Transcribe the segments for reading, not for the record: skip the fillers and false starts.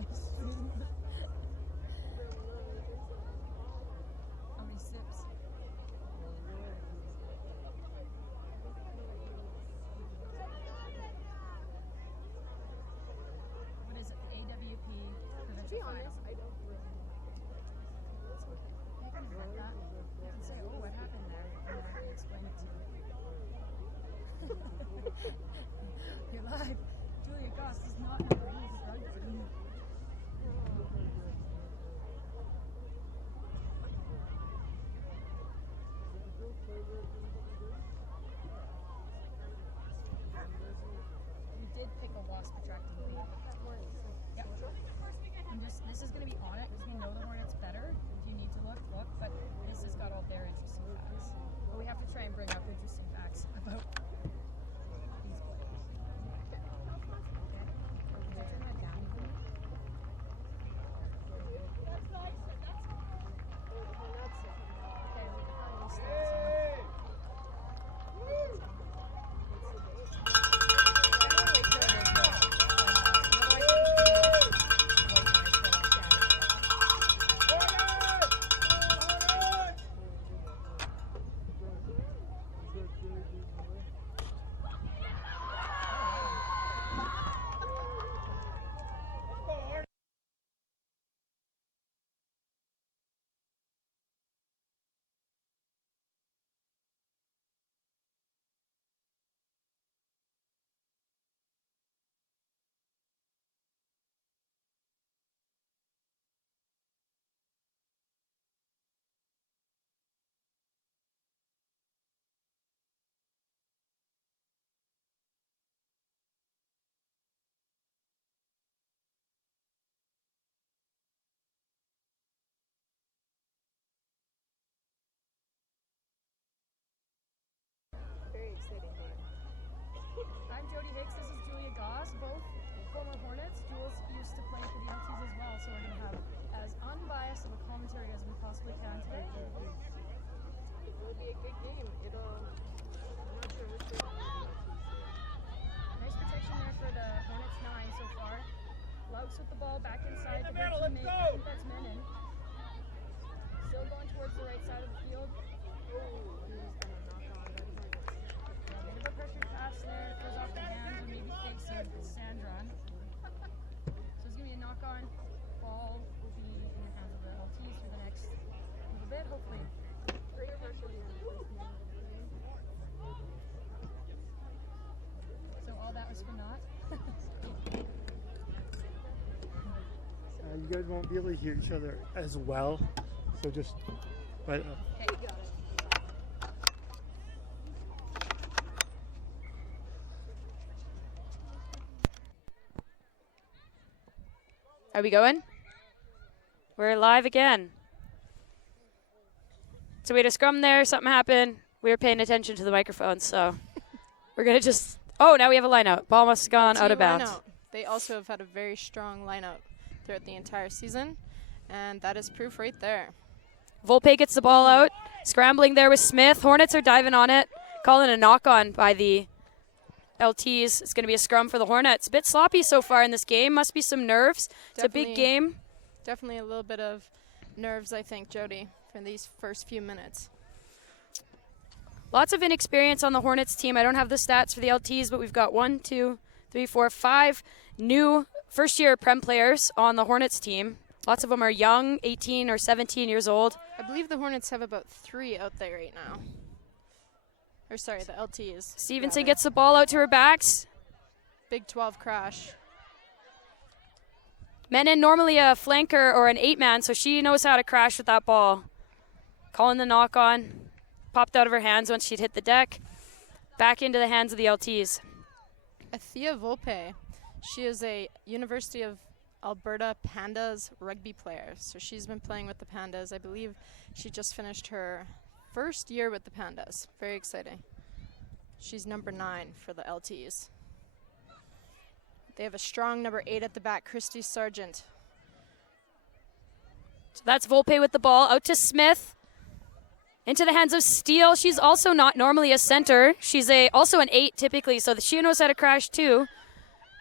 ice. How many sips? What is it? The AWP provincial final. I don't really know. You can admit that. You can say, oh, what happened there? And then I can explain it to you. You're live. Julia Goss does not know where he is. You did pick a wasp attracting bee. Yep. This is going to be on it because we know the Hornets better. If you need to look, but this has got all their interesting facts. But we have to try and bring up interesting facts about these players. Okay. Can I turn that down? That's nice. That's Okay, we can probably start very exciting game. I'm Jody Hicks, this is Julia Goss, both former Hornets. Jules used to play for the LTs as well, so we're going to have as unbiased of a commentary as we possibly can today. It will be a good game. I'm not sure which way. Nice protection there for the Hornets 9 so far. Louts with the ball back inside the their teammate. I think that's Menon. Still going towards the right side of the field. A bit of a pressured pass there. Goes off the hands or maybe fakes Sandron. So it's going to be a knock-on. Ball will be in the hands of the LTs for the next little bit, hopefully. Great pressure here. So all that was for naught. You guys won't be able to hear each other as well, so just. But, Okay, got it. Are we going? We're live again. So we had a scrum there, something happened. We were paying attention to the microphone, so we're going to just... Oh, now we have a lineout. Ball must have gone out of bounds. They also have had a very strong lineout throughout the entire season, and that is proof right there. Volpe gets the ball out. Scrambling there with Smith. Hornets are diving on it. Calling a knock-on by the LTs. It's going to be a scrum for the Hornets. A bit sloppy so far in this game. Must be some nerves. It's a big game. Definitely a little bit of nerves, I think, Jody, for these first few minutes. Lots of inexperience on the Hornets team. I don't have the stats for the LTs, but we've got 1, 2, 3, 4, 5 new first-year Prem players on the Hornets team. Lots of them are young, 18 or 17 years old. I believe the Hornets have about 3 out there right now. Or sorry, the LTs. Stevenson gets the ball out to her backs. Big 12 crash. Menon, normally a flanker or an 8-man, so she knows how to crash with that ball. Calling the knock-on. Popped out of her hands once she'd hit the deck. Back into the hands of the LTs. Athea Volpe. She is a University of Alberta Pandas rugby player. So she's been playing with the Pandas. I believe she just finished her first year with the Pandas. Very exciting. She's number 9 for the LTs. They have a strong number 8 at the back, Christy Sargent. So that's Volpe with the ball. Out to Smith. Into the hands of Steele. She's also not normally a center. She's also an 8 typically, so she knows how to crash too.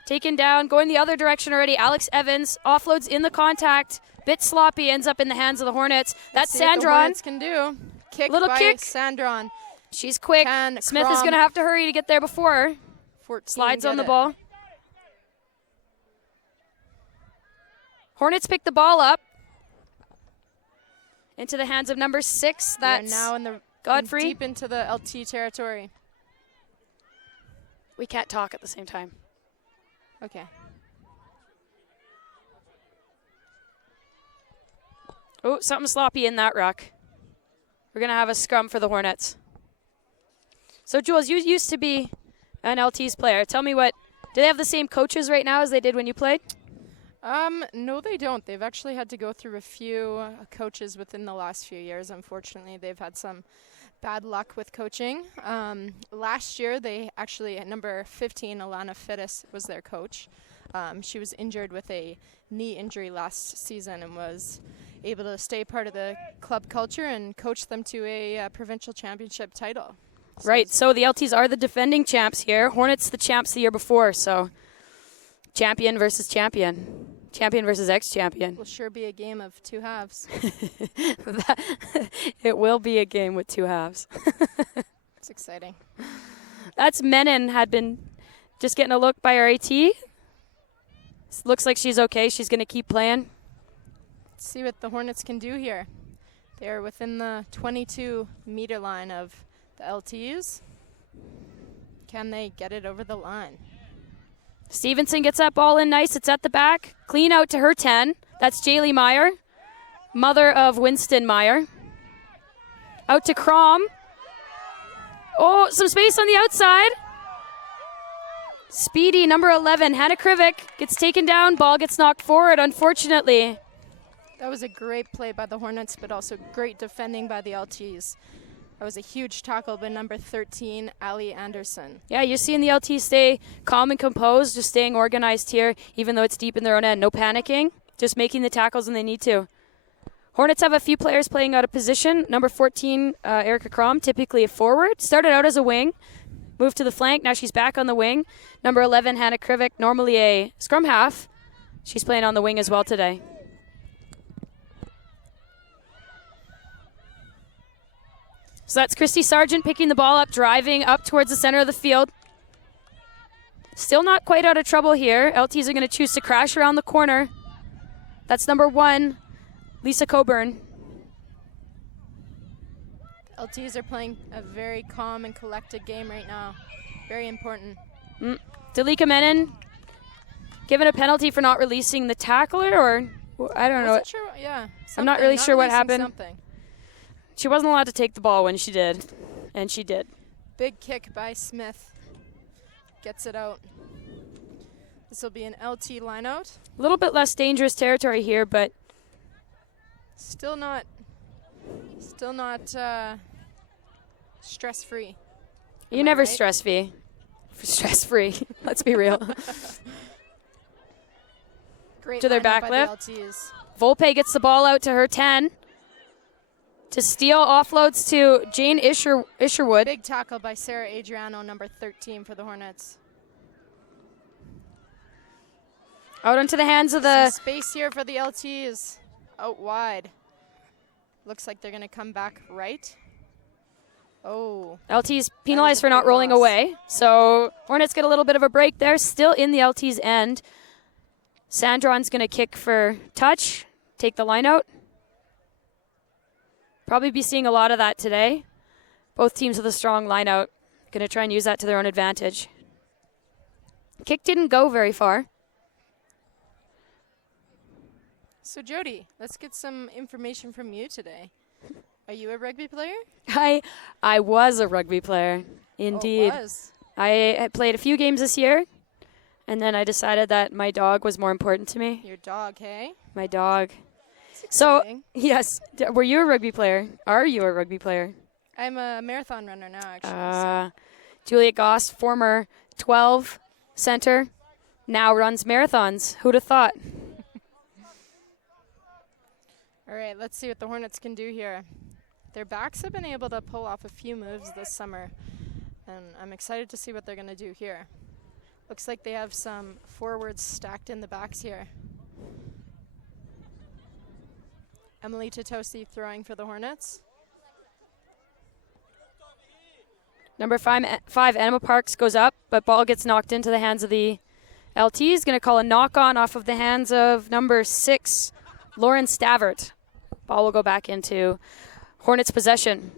Taken down, going the other direction already. Alex Evans offloads in the contact. Bit sloppy, ends up in the hands of the Hornets. That's See what the Sandron. Hornets can do. Kick Little by kick. Sandron. She's quick. Can Smith is Crom- going to have to hurry to get there before her. 14 Slides on get the it. ball. Hornets pick the ball up into the hands of number 6. They're That's now in the Godfrey. deep into the LT territory. We can't talk at the same time. Okay. Oh, something sloppy in that ruck. We're going to have a scrum for the Hornets. So, Jules, you used to be an LT's player. Tell me do they have the same coaches right now as they did when you played? No, they don't. They've actually had to go through a few coaches within the last few years. Unfortunately, they've had some bad luck with coaching. Last year, they actually, at number 15, Alana Fittis was their coach. She was injured with a knee injury last season and was able to stay part of the club culture and coach them to a provincial championship title. Right, so the LTs are the defending champs here. Hornets the champs the year before, so champion versus champion. Champion versus ex-champion. Will sure be a game of two halves. It will be a game with two halves. It's exciting. That's Menon had been just getting a look by our AT. Looks like she's okay. She's going to keep playing. Let's see what the Hornets can do here. They're within the 22-meter line of the LTs. Can they get it over the line? Stevenson gets that ball in nice. It's at the back. Clean out to her 10. That's Jaylee Meyer, mother of Winston Meyer. Out to Crom. Oh, some space on the outside. Speedy, number 11, Hannah Krivik gets taken down. Ball gets knocked forward, unfortunately. That was a great play by the Hornets, but also great defending by the LTs. That was a huge tackle by number 13, Ali Anderson. Yeah, you're seeing the LT stay calm and composed, just staying organized here, even though it's deep in their own end. No panicking, just making the tackles when they need to. Hornets have a few players playing out of position. Number 14, Erica Crom, typically a forward. Started out as a wing, moved to the flank. Now she's back on the wing. Number 11, Hannah Krivik, normally a scrum half. She's playing on the wing as well today. So that's Christy Sargent picking the ball up, driving up towards the center of the field. Still not quite out of trouble here. LTs are going to choose to crash around the corner. That's number 1, Lisa Coburn. LTs are playing a very calm and collected game right now. Very important. Dalika Menon given a penalty for not releasing the tackler, or I don't know. Wasn't sure, yeah. I'm not really sure what releasing happened. Something. She wasn't allowed to take the ball when she did, and she did. Big kick by Smith. Gets it out. This will be an LT lineout. A little bit less dangerous territory here, but Still not stress-free. you Am I never right? stress-free. Let's be real. Great To their lineout back by lift. the LTs. Volpe gets the ball out to her 10. To steal, offloads to Jane Isherwood. Big tackle by Sarah Adriano, number 13 for the Hornets. Out into the hands of Some the... space here for the LTs. Out wide. Looks like they're going to come back right. Oh. LT's That penalized is a for not big rolling loss. away. So Hornets get a little bit of a break there. Still in the LT's end. Sandron's going to kick for touch. Take the line out. Probably be seeing a lot of that today. Both teams with a strong line out. Going to try and use that to their own advantage. Kick didn't go very far. So Jody, let's get some information from you today. Are you a rugby player? I was a rugby player, indeed. Oh, was. I had played a few games this year, and then I decided that my dog was more important to me. Your dog, hey? My dog. It's So, exciting. yes. Were you a rugby player? Are you a rugby player? I'm a marathon runner now, actually. Juliet Goss, former 12 center, now runs marathons. Who'd have thought? All right, let's see what the Hornets can do here. Their backs have been able to pull off a few moves this summer, and I'm excited to see what they're going to do here. Looks like they have some forwards stacked in the backs here. Emily Tatosi throwing for the Hornets. Number 5, Anima Parks goes up, but ball gets knocked into the hands of the LT. Is going to call a knock-on off of the hands of number 6, Lauren Stavert. Ball will go back into Hornets possession.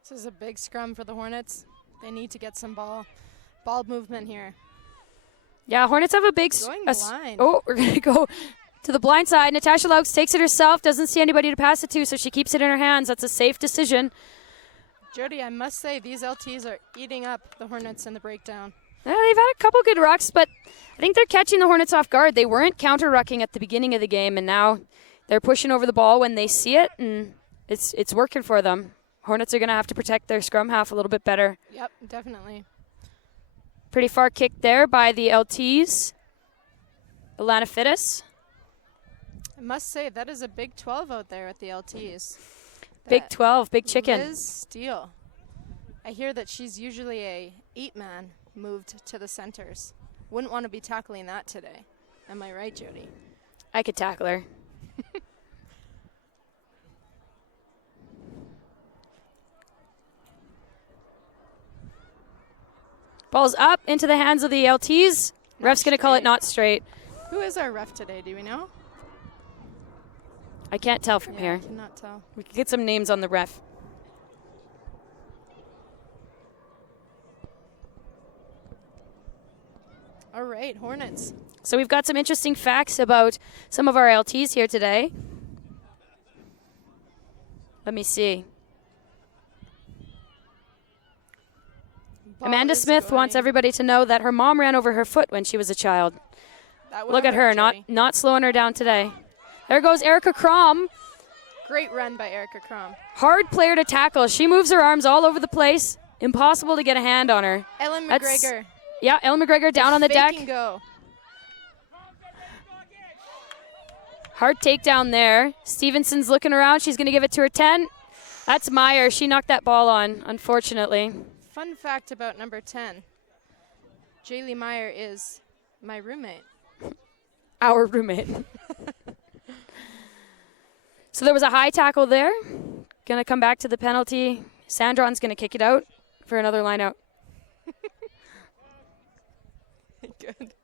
This is a big scrum for the Hornets. They need to get some ball movement here. Yeah, Hornets have a big... Going blind. Oh, we're going to go to the blind side. Natasha Laux takes it herself, doesn't see anybody to pass it to, so she keeps it in her hands. That's a safe decision. Jody, I must say, these LTs are eating up the Hornets in the breakdown. Yeah, they've had a couple good rucks, but I think they're catching the Hornets off guard. They weren't counter-rucking at the beginning of the game, and now they're pushing over the ball when they see it, and it's working for them. Hornets are going to have to protect their scrum half a little bit better. Yep, definitely. Pretty far kick there by the LTs. Alana Fittis. I must say, that is a big 12 out there at the LTs. Big 12, big chicken. Liz Steele. I hear that she's usually a 8-man moved to the centers. Wouldn't want to be tackling that today. Am I right, Jody? I could tackle her. Ball's up into the hands of the LTs. Ref's going to call it not straight. Who is our ref today? Do we know? I can't tell from here. I cannot tell. We could get some names on the ref. All right, Hornets. So we've got some interesting facts about some of our LTs here today. Let me see. Amanda Smith wants everybody to know that her mom ran over her foot when she was a child. Look at her, not slowing her down today. There goes Erica Crom. Great run by Erica Crom. Hard player to tackle. She moves her arms all over the place. Impossible to get a hand on her. Ellen McGregor. Yeah, Ellen McGregor down on the deck. Go. Hard takedown there. Stevenson's looking around. She's going to give it to her 10. That's Meyer. She knocked that ball on, unfortunately. Fun fact about number 10. Jaylee Meyer is my roommate. Our roommate. So there was a high tackle there. Going to come back to the penalty. Sandron's going to kick it out for another line out. Good.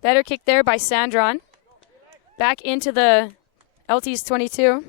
Better kick there by Sandron. Back into the LT's 22.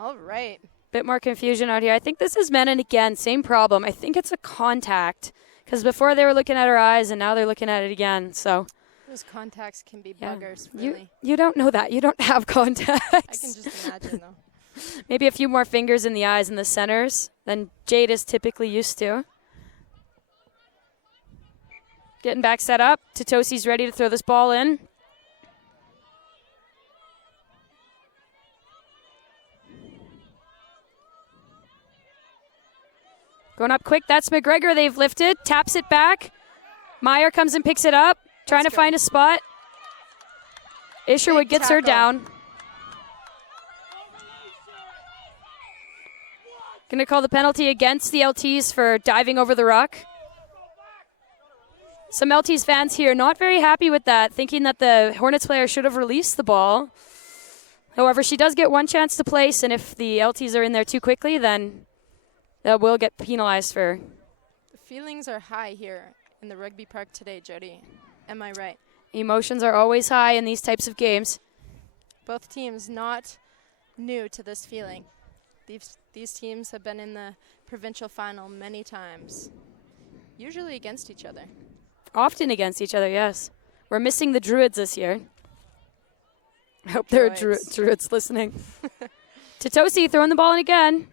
All right. Bit more confusion out here. I think this is men, and again, same problem. I think it's a contact because before they were looking at her eyes and now they're looking at it again. So those contacts can be buggers, really. You don't know that. You don't have contacts. I can just imagine, though. Maybe a few more fingers in the eyes and the centers than Jade is typically used to. Getting back set up. Tatosi's ready to throw this ball in. Going up quick, that's McGregor. They've lifted, taps it back. Meyer comes and picks it up, trying to find a spot. Isherwood gets her down. Going to call the penalty against the LTs for diving over the ruck. Some LTs fans here not very happy with that, thinking that the Hornets player should have released the ball. However, she does get one chance to place, and if the LTs are in there too quickly, then they will get penalized for. The feelings are high here in the rugby park today, Jody. Am I right? Emotions are always high in these types of games. Both teams not new to this feeling. These teams have been in the provincial final many times, usually against each other. Often against each other, yes. We're missing the Druids this year. I hope there are Druids listening. Tatosi throwing the ball in again.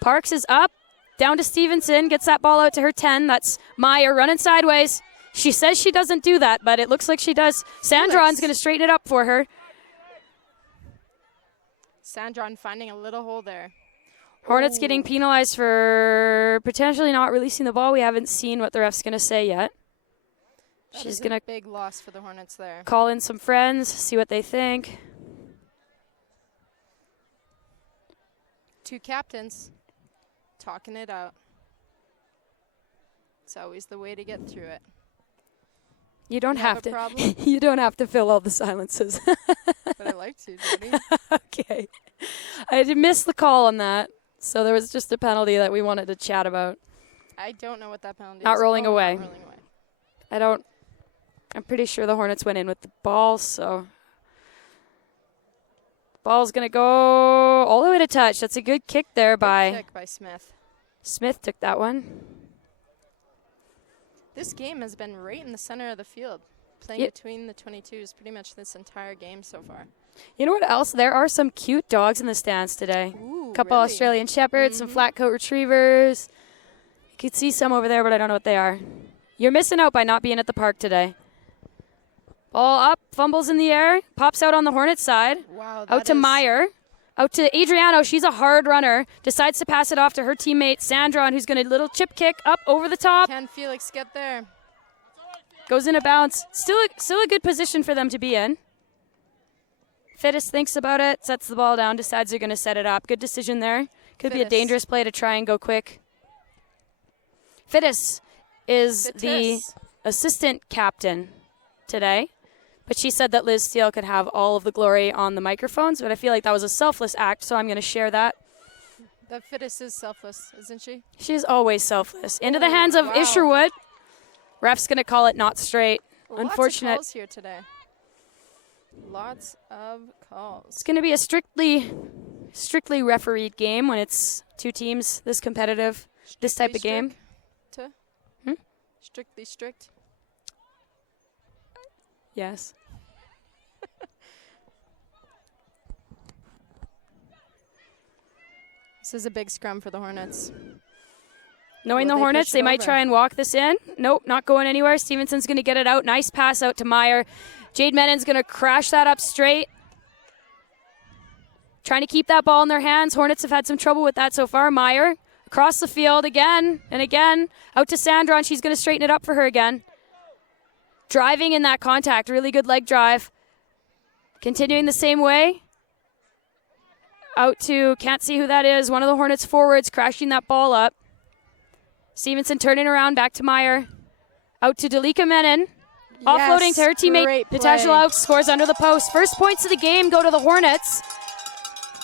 Parks is up, down to Stevenson, gets that ball out to her 10. That's Meyer running sideways. She says she doesn't do that, but it looks like she does. Sandron's going to straighten it up for her. Sandron finding a little hole there. Hornets getting penalized for potentially not releasing the ball. We haven't seen what the ref's going to say yet. She's going to big loss for the Hornets there. call in some friends, see what they think. Two captains talking it out. It's always the way to get through it. You don't have a to. problem? You don't have to fill all the silences. But I like to, Jody. Okay. I did miss the call on that, so there was just a penalty that we wanted to chat about. I don't know what that penalty Not is. rolling away. Not rolling away. I'm pretty sure the Hornets went in with the ball, so ball's going to go all the way to touch. That's a good kick there by Good kick by Smith. Smith. Took that one. This game has been right in the center of the field, playing Yep. between the 22s pretty much this entire game so far. You know what else? There are some cute dogs in the stands today. Ooh, Couple really? Australian Shepherds, some flat coat retrievers. You could see some over there, but I don't know what they are. You're missing out by not being at the park today. Ball up, fumbles in the air, pops out on the Hornets side. Wow, Out that to is- Meyer. Out to Adriano. She's a hard runner. Decides to pass it off to her teammate, Sandron, who's going to little chip kick up over the top. Can Felix get there? Goes into bounds. Still a good position for them to be in. Fittis thinks about it, sets the ball down, decides they're going to set it up. Good decision there. Could be a Fittis. dangerous play to try and go quick. Fittis is the Fittis. assistant captain today. But she said that Liz Steele could have all of the glory on the microphones, but I feel like that was a selfless act, so I'm going to share that. The Fittis is selfless, isn't she? She's always selfless. Into the hands of wow. Isherwood. Ref's going to call it not straight. Unfortunate. Lots of calls here today. Lots of calls. It's going to be a strictly refereed game when it's two teams this competitive, this type of game. Strictly strict. Yes. This is a big scrum for the Hornets. Knowing Will the they Hornets, push they it might over? try and walk this in. Nope, not going anywhere. Stevenson's going to get it out. Nice pass out to Meyer. Jade Menon's going to crash that up straight. Trying to keep that ball in their hands. Hornets have had some trouble with that so far. Meyer across the field again and again. Out to Sandron. She's going to straighten it up for her again. Driving in that contact. Really good leg drive. Continuing the same way. Out to, can't see who that is, one of the Hornets forwards crashing that ball up. Stevenson turning around back to Meyer. Out to Doleac Menon. Offloading to her teammate great Natasha play. Lauk. Scores under the post. First points of the game go to the Hornets.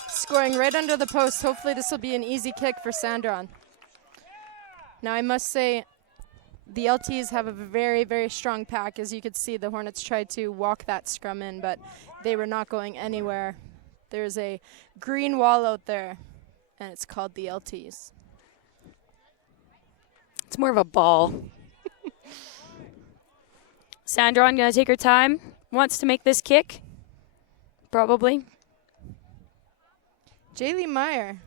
Scoring right under the post. Hopefully this will be an easy kick for Sandron. Now I must say the LTs have a very, very strong pack. As you could see, the Hornets tried to walk that scrum in, but they were not going anywhere. There's a green wall out there, and it's called the LTs. It's more of a ball. Sandron going to take her time. Wants to make this kick. Probably. Jaylee Meyer,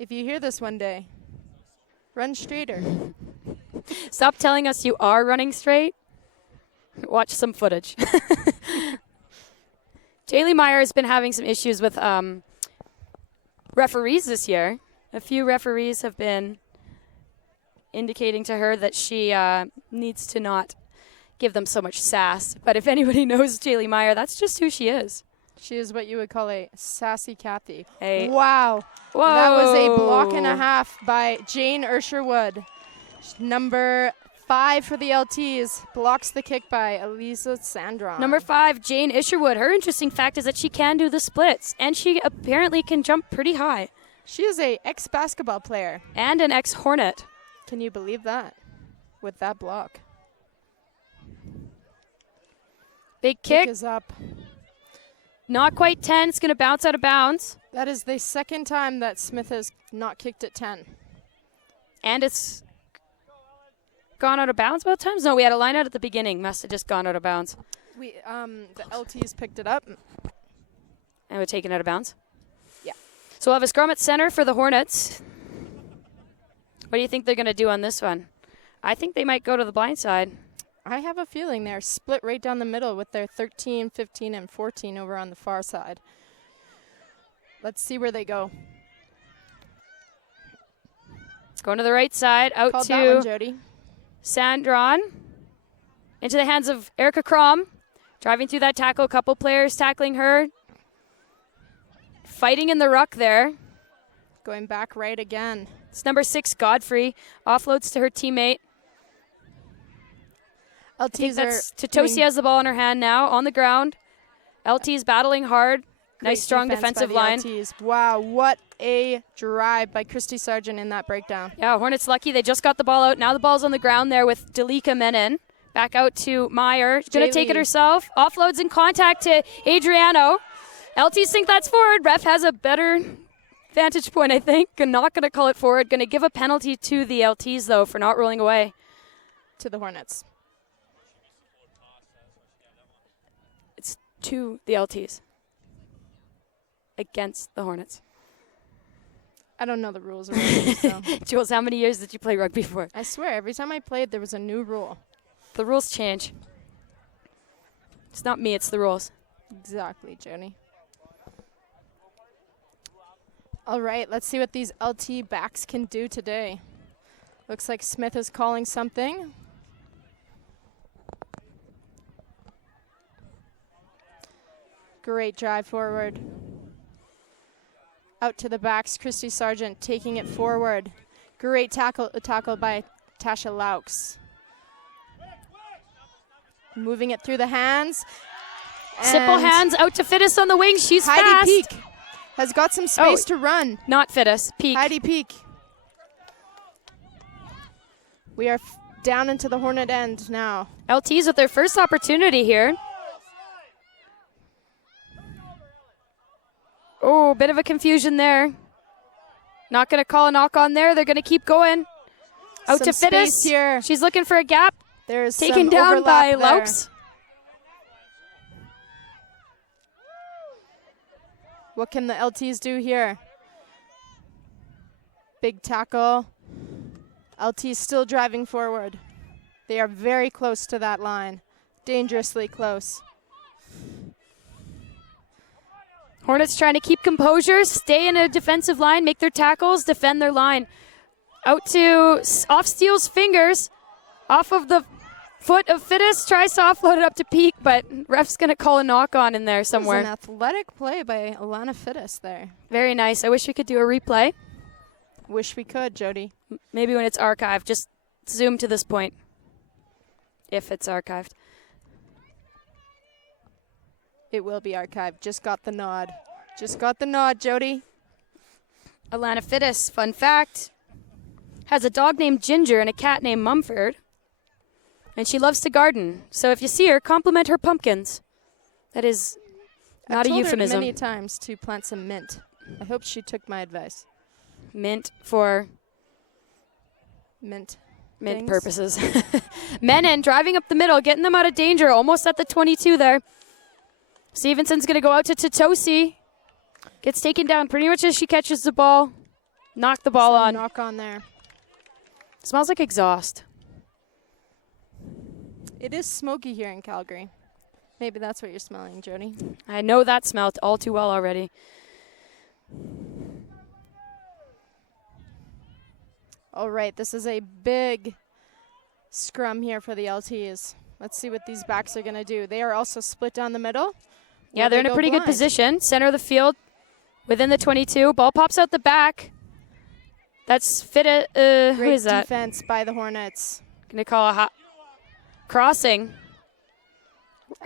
if you hear this one day, run straighter. Stop telling us you are running straight. Watch some footage. Jaylee Meyer has been having some issues with referees this year. A few referees have been indicating to her that she needs to not give them so much sass. But if anybody knows Jaylee Meyer, that's just who she is. She is what you would call a sassy Kathy. Hey. Wow. Whoa. That was a block and a half by Jane Ursherwood. Number 5 for the LTs. Blocks the kick by Elisa Sandron. Number 5, Jane Isherwood. Her interesting fact is that she can do the splits, and she apparently can jump pretty high. She is a ex-basketball player. And an ex-Hornet. Can you believe that? With that block. Big kick. Is up. Not quite 10. It's going to bounce out of bounds. That is the second time that Smith has not kicked at 10. And it's gone out of bounds both times? No, we had a line out at the beginning. Must have just gone out of bounds. The LTs picked it up. And we're taken out of bounds? Yeah. So we'll have a scrum at center for the Hornets. What do you think they're going to do on this one? I think they might go to the blind side. I have a feeling they're split right down the middle with their 13, 15, and 14 over on the far side. Let's see where they go. Going to the right side, out Called that one, to Jody. Sandron. Into the hands of Erica Crom. Driving through that tackle, a couple players tackling her. Fighting in the ruck there. Going back right again. It's number 6, Godfrey. Offloads to her teammate. I think that's Tatosi has the ball in her hand now, on the ground. LT's battling hard. Nice, strong defensive line. LTs. Wow, what a drive by Christy Sargent in that breakdown. Yeah, Hornets lucky. They just got the ball out. Now the ball's on the ground there with Doleac Menon. Back out to Meyer. She's going to take it herself. Offloads in contact to Adriano. LTs think that's forward. Ref has a better vantage point, I think. Not going to call it forward. Going to give a penalty to the LTs, though, for not rolling away. To the Hornets. It's to the LTs. Against the Hornets. I don't know the rules of rugby, so. Jules, how many years did you play rugby for? I swear, every time I played, there was a new rule. The rules change. It's not me, it's the rules. Exactly, Joni. All right, let's see what these LT backs can do today. Looks like Smith is calling something. Great drive forward. Out to the backs, Christy Sargent taking it forward. Great tackle by Tasha Laux. Moving it through the hands. Simple hands out to Fittis on the wing. She's Heidi fast. Peak has got some space to run. Not Fittis. Peak. Heidi Peak. We are down into the Hornet end now. LTs with their first opportunity here. Oh, bit of a confusion there. Not going to call a knock on there. They're going to keep going. Out to Fittis. Here. She's looking for a gap. There's taken down by Laux. What can the LTs do here? Big tackle. LTs still driving forward. They are very close to that line. Dangerously close. Hornets trying to keep composure, stay in a defensive line, make their tackles, defend their line. Out to off Steele's fingers, off of the foot of Fittis, tries to offload it up to Peak, but ref's going to call a knock on in there somewhere. It was an athletic play by Alana Fittis there. Very nice. I wish we could do a replay. Wish we could, Jody. Maybe when it's archived, just zoom to this point, if it's archived. It will be archived. Just got the nod. Just got the nod, Jody. Alana Fittis, fun fact, has a dog named Ginger and a cat named Mumford. And she loves to garden. So if you see her, compliment her pumpkins. That is not a euphemism. I've told her many times to plant some mint. I hope she took my advice. Mint for mint purposes. Menon driving up the middle, getting them out of danger, almost at the 22 there. Stevenson's going to go out to Tatosi. Gets taken down pretty much as she catches the ball. Knock the ball on. Knock on there. Smells like exhaust. It is smoky here in Calgary. Maybe that's what you're smelling, Jody. I know that smell all too well already. All right, this is a big scrum here for the LTs. Let's see what these backs are going to do. They are also split down the middle. Yeah, they're in a pretty good position. Center of the field, within the 22. Ball pops out the back. That's Fittis. Who is that? Great defense by the Hornets. Going to call a crossing.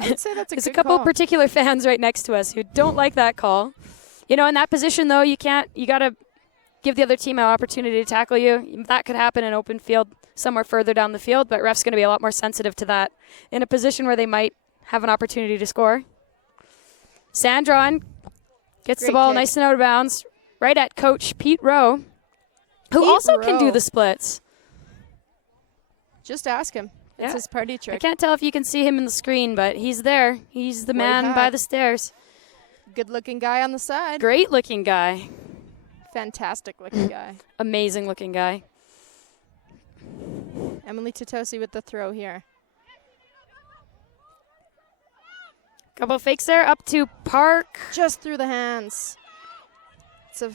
I would say that's a There's good a couple call. particular fans right next to us who don't like that call. You know, in that position, though, you got to give the other team an opportunity to tackle you. That could happen in open field somewhere further down the field, but ref's going to be a lot more sensitive to that in a position where they might have an opportunity to score. Sandron gets the ball nice and out of bounds right at Coach Pete Rowe, who also can do the splits. Just ask him. It's his party trick. I can't tell if you can see him in the screen, but he's there. He's the man by the stairs. Good-looking guy on the side. Great-looking guy. Fantastic-looking guy. Amazing-looking guy. Emily Titosi with the throw here. Couple fakes there, up to Park. Just through the hands. It's a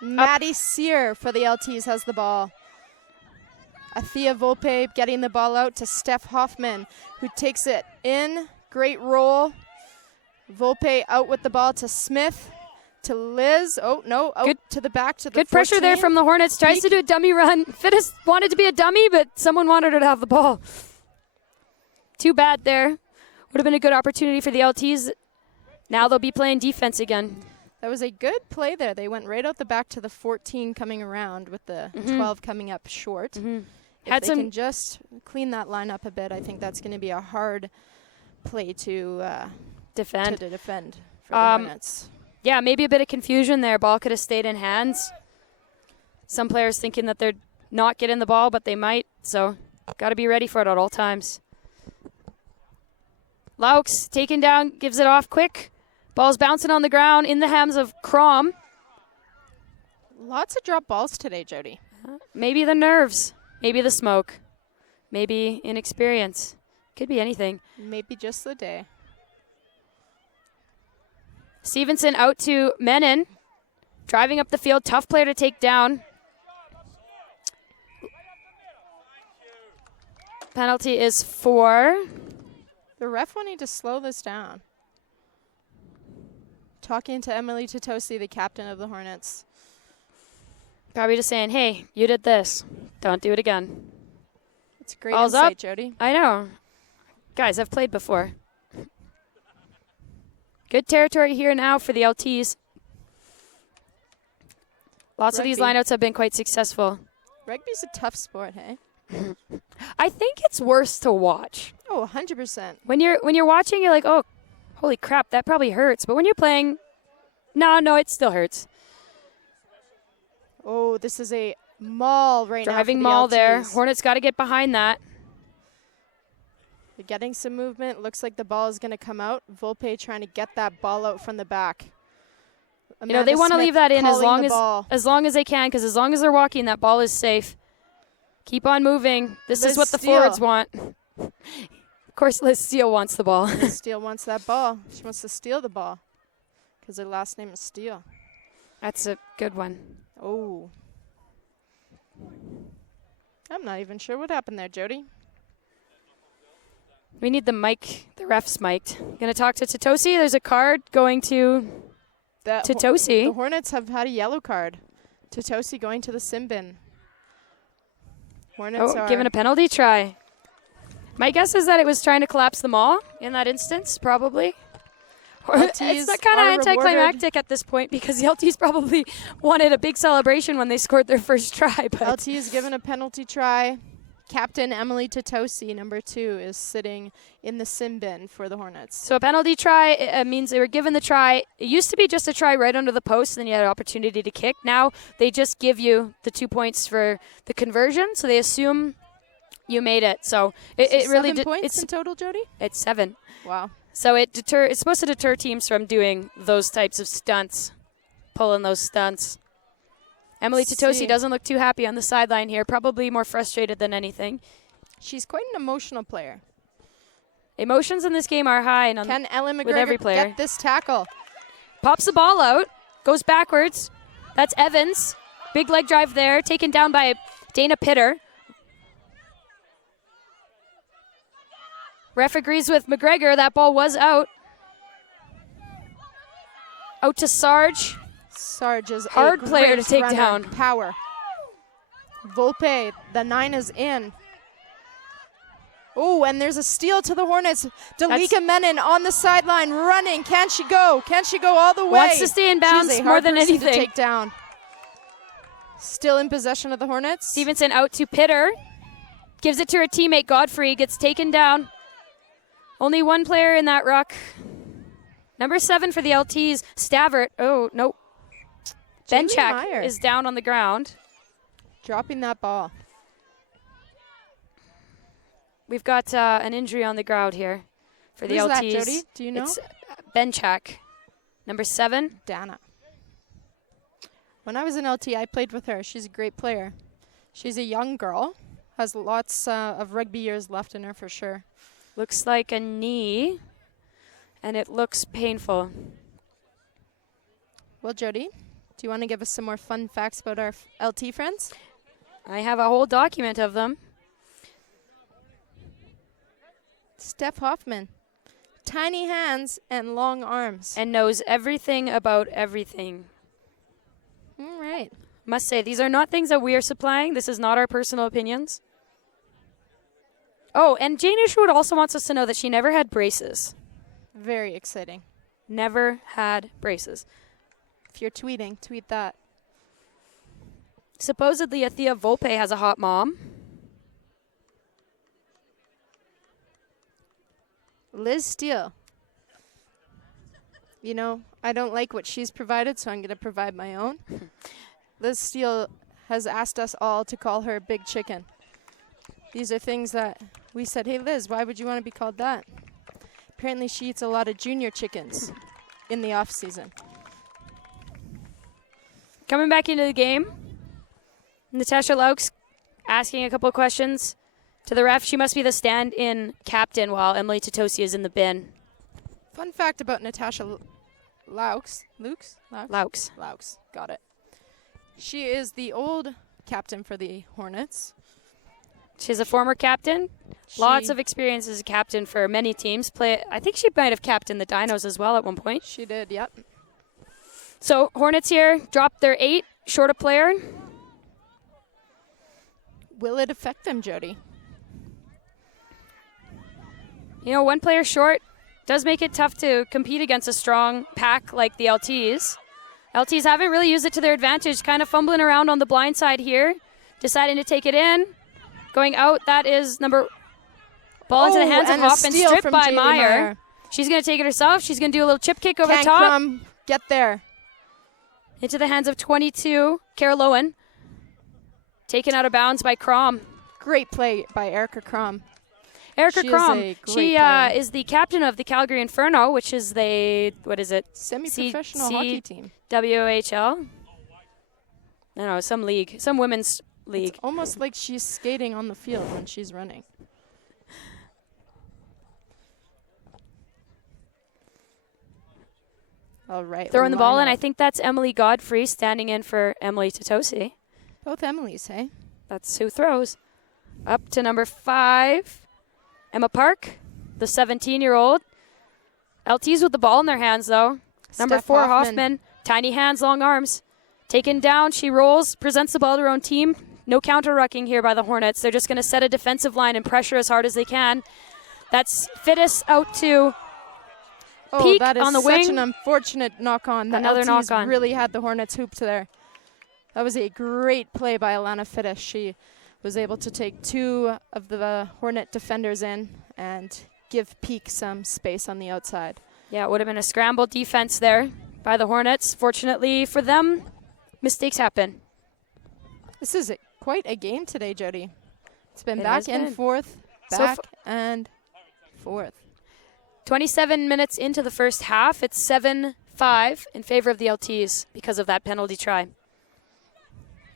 Maddie Sear for the LTs has the ball. Athea Volpe getting the ball out to Steph Hoffman, who takes it in. Great roll. Volpe out with the ball to Smith, to Liz. Oh, no, out to the back to the Good pressure there from the Hornets. Tries to do a dummy run. Fittis wanted to be a dummy, but someone wanted her to have the ball. Too bad there. Would have been a good opportunity for the LTs. Now they'll be playing defense again. That was a good play there. They went right out the back to the 14 coming around with the 12 coming up short. If they can just clean that line up a bit, I think that's going to be a hard play to defend for the Hornets. Yeah, maybe a bit of confusion there. Ball could have stayed in hands. Some players thinking that they're not getting the ball, but they might. So got to be ready for it at all times. Laux taken down, gives it off quick. Ball's bouncing on the ground in the hands of Crom. Lots of drop balls today, Jody. Maybe the nerves. Maybe the smoke. Maybe inexperience. Could be anything. Maybe just the day. Stevenson out to Menon. Driving up the field. Tough player to take down. Penalty is 4. The ref wanting to slow this down. Talking to Emily Titosi, the captain of the Hornets. Probably just saying, hey, you did this. Don't do it again. It's great Ball's insight, up. Jody. I know. Guys, I've played before. Good territory here now for the LTs. Lots of these lineouts have been quite successful. Rugby's a tough sport, hey? I think it's worse to watch. Oh, 100%. When you're watching, you're like, oh, holy crap, that probably hurts. But when you're playing, no, it still hurts. Oh, this is a maul right now. Driving maul there. Hornets got to get behind that. They're getting some movement. Looks like the ball is going to come out. Volpe trying to get that ball out from the back. They want to leave that in as long as they can, because as long as they're walking, that ball is safe. Keep on moving. This is what the forwards want. Of course, Liz Steele wants the ball. Liz Steele wants that ball. She wants to steal the ball because her last name is Steele. That's a good one. Oh. I'm not even sure what happened there, Jody. We need the mic. The ref's mic'd. Going to talk to Titosi. There's a card going to Titosi. The Hornets have had a yellow card. Titosi going to the sin bin. Hornets are giving a penalty try. My guess is that it was trying to collapse them all in that instance, probably. It's not kind of anticlimactic at this point because the LTs probably wanted a big celebration when they scored their first try. But LT is given a penalty try. Captain Emily Titosi, number 2, is sitting in the sin bin for the Hornets. So a penalty try means they were given the try. It used to be just a try right under the post, and then you had an opportunity to kick. Now they just give you the 2 points for the conversion, so they assume you made it. So it really 7 points in total, Jody? It's 7. Wow. So it's supposed to deter teams from doing those types of stunts, pulling those stunts. Emily Titosi doesn't look too happy on the sideline here, probably more frustrated than anything. She's quite an emotional player. Emotions in this game are high Can Ellen with every McGregor player. get this tackle? Pops the ball out, goes backwards. That's Evans. Big leg drive there, taken down by Dana Pitter. Ref agrees with McGregor. That ball was out. Out to Sarge. Sarge is hard a player great to take runner. down. Power. Volpe, the 9 is in. Oh, and there's a steal to the Hornets. Doleac Menon on the sideline running. Can she go? Can she go all the way? Wants to stay in bounds She's a more hard than person anything. to take down. Still in possession of the Hornets. Stevenson out to Pitter. Gives it to her teammate Godfrey. Gets taken down. Only one player in that ruck. Number 7 for the LTs, Stavert. Oh, nope. Benchak is down on the ground. Dropping that ball. We've got an injury on the ground here for the LTs. Who's that, Jody? Do you know? It's Benchak, number 7. Dana. When I was in LT, I played with her. She's a great player. She's a young girl. has lots of rugby years left in her for sure. Looks like a knee, and it looks painful. Well, Jody, do you want to give us some more fun facts about our LT friends? I have a whole document of them. Steph Hoffman. Tiny hands and long arms. And knows everything about everything. All right. Must say, these are not things that we are supplying. This is not our personal opinions. Oh, and Jane Isherwood also wants us to know that she never had braces. Very exciting. Never had braces. If you're tweeting, tweet that. Supposedly, Athea Volpe has a hot mom. Liz Steele. You know, I don't like what she's provided, so I'm going to provide my own. Liz Steele has asked us all to call her Big Chicken. These are things that we said, hey, Liz, why would you want to be called that? Apparently, she eats a lot of junior chickens in the off season. Coming back into the game, Natasha Laux asking a couple of questions to the ref. She must be the stand-in captain while Emily Tatosi is in the bin. Fun fact about Natasha Laux. Laux. Got it. She is the old captain for the Hornets. She's a former captain. Lots of experience as a captain for many teams. I think she might have captained the Dinos as well at one point. She did, yep. So Hornets here dropped their 8, short a player. Will it affect them, Jody? You know, one player short does make it tough to compete against a strong pack like the LTs. LTs haven't really used it to their advantage, kind of fumbling around on the blind side here, deciding to take it in. Going out, that is ball into the hands of Hoffman, stripped by Meyer. She's going to take it herself. She's going to do a little chip kick over top. Crum, get there. Into the hands of 22, Cara Lowen. Taken out of bounds by Crom. Great play by Erica Crom. Erica Crom, she is the captain of the Calgary Inferno, which is semi-professional hockey team. WHL? I don't know, some league, some women's league. It's almost like she's skating on the field when she's running. All right. Throwing the ball in, I think that's Emily Godfrey standing in for Emily Tatosi. Both Emilys, hey? That's who throws. Up to number 5, Emma Park, the 17-year-old. LTs with the ball in their hands, though. Number 4, Hoffman. Tiny hands, long arms. Taken down, she rolls, presents the ball to her own team. No counter-rucking here by the Hornets. They're just going to set a defensive line and pressure as hard as they can. That's Fittis out to Peak that is on the wing. Such an unfortunate knock-on. Another knock-on. Really had the Hornets hooped there. That was a great play by Alana Fittis. She was able to take 2 of the Hornet defenders in and give Peak some space on the outside. Yeah, it would have been a scramble defense there by the Hornets. Fortunately for them, mistakes happen. This is quite a game today, Jody. It's been back and forth, back and forth. 27 minutes into the first half, it's 7-5 in favor of the LTs because of that penalty try.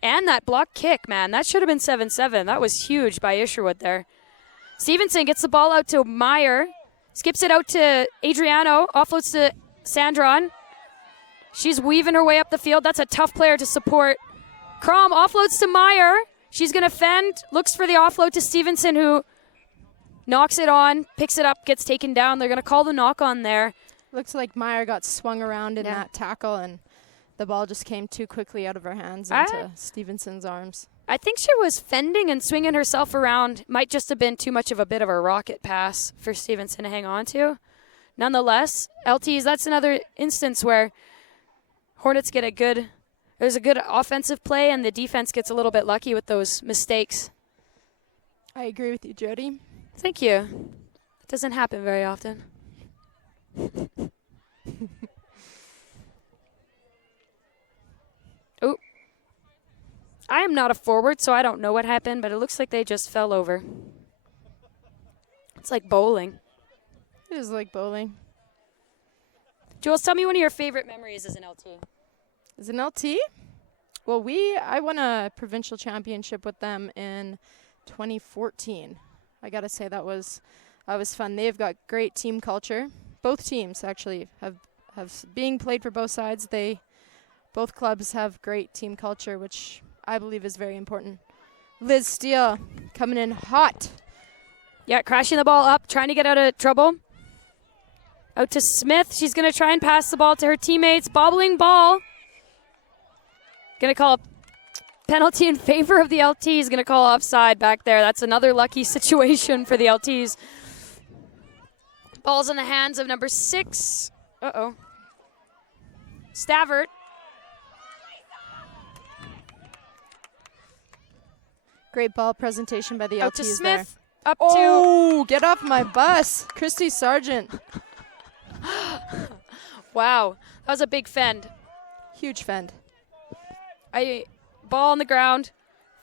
And that block kick, man, that should have been 7-7. That was huge by Isherwood there. Stevenson gets the ball out to Meyer, skips it out to Adriano, offloads to Sandron. She's weaving her way up the field. That's a tough player to support. Crom offloads to Meyer. She's going to fend, looks for the offload to Stevenson, who knocks it on, picks it up, gets taken down. They're going to call the knock on there. Looks like Meyer got swung around in that tackle, and the ball just came too quickly out of her hands into Stevenson's arms. I think she was fending and swinging herself around. Might just have been too much of a bit of a rocket pass for Stevenson to hang on to. Nonetheless, LTs, that's another instance where Hornets get there's a good offensive play, and the defense gets a little bit lucky with those mistakes. I agree with you, Jody. Thank you. It doesn't happen very often. Oh. I am not a forward, so I don't know what happened, but it looks like they just fell over. It's like bowling. It is like bowling. Jules, tell me one of your favorite memories as an LT. As an LT? Well, I won a provincial championship with them in 2014. I gotta say that was fun. They've got great team culture. Both teams actually have being played for both sides. Both clubs have great team culture, which I believe is very important. Liz Steele coming in hot. Yeah, crashing the ball up, trying to get out of trouble. Out to Smith. She's going to try and pass the ball to her teammates. Bobbling ball. Going to call a penalty in favor of the LTs. Going to call offside back there. That's another lucky situation for the LTs. Ball's in the hands of number 6. Uh-oh. Stavert. Great ball presentation by the Out LTs to there. Smith. Up Oh, get off my bus. Christy Sargent. Wow. That was a big fend. Huge fend. Ball on the ground.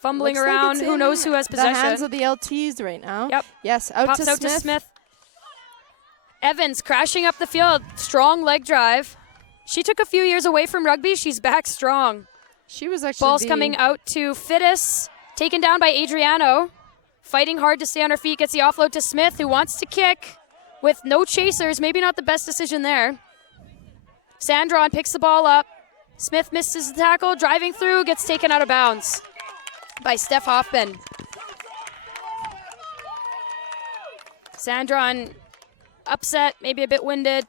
Fumbling Looks like around. it's Who in knows who has possession. The hands of the LTs right now. Yep. Yes, out Pops to out Smith. to Smith. Evans crashing up the field. Strong leg drive. She took a few years away from rugby. She's back strong. She was actually Ball's coming out to Fittis. Taken down by Adriano. Fighting hard to stay on her feet. Gets the offload to Smith, who wants to kick with no chasers. Maybe not the best decision there. Sandron picks the ball up. Smith misses the tackle. Driving through. Gets taken out of bounds by Steph Hoffman. Sandron upset, maybe a bit winded.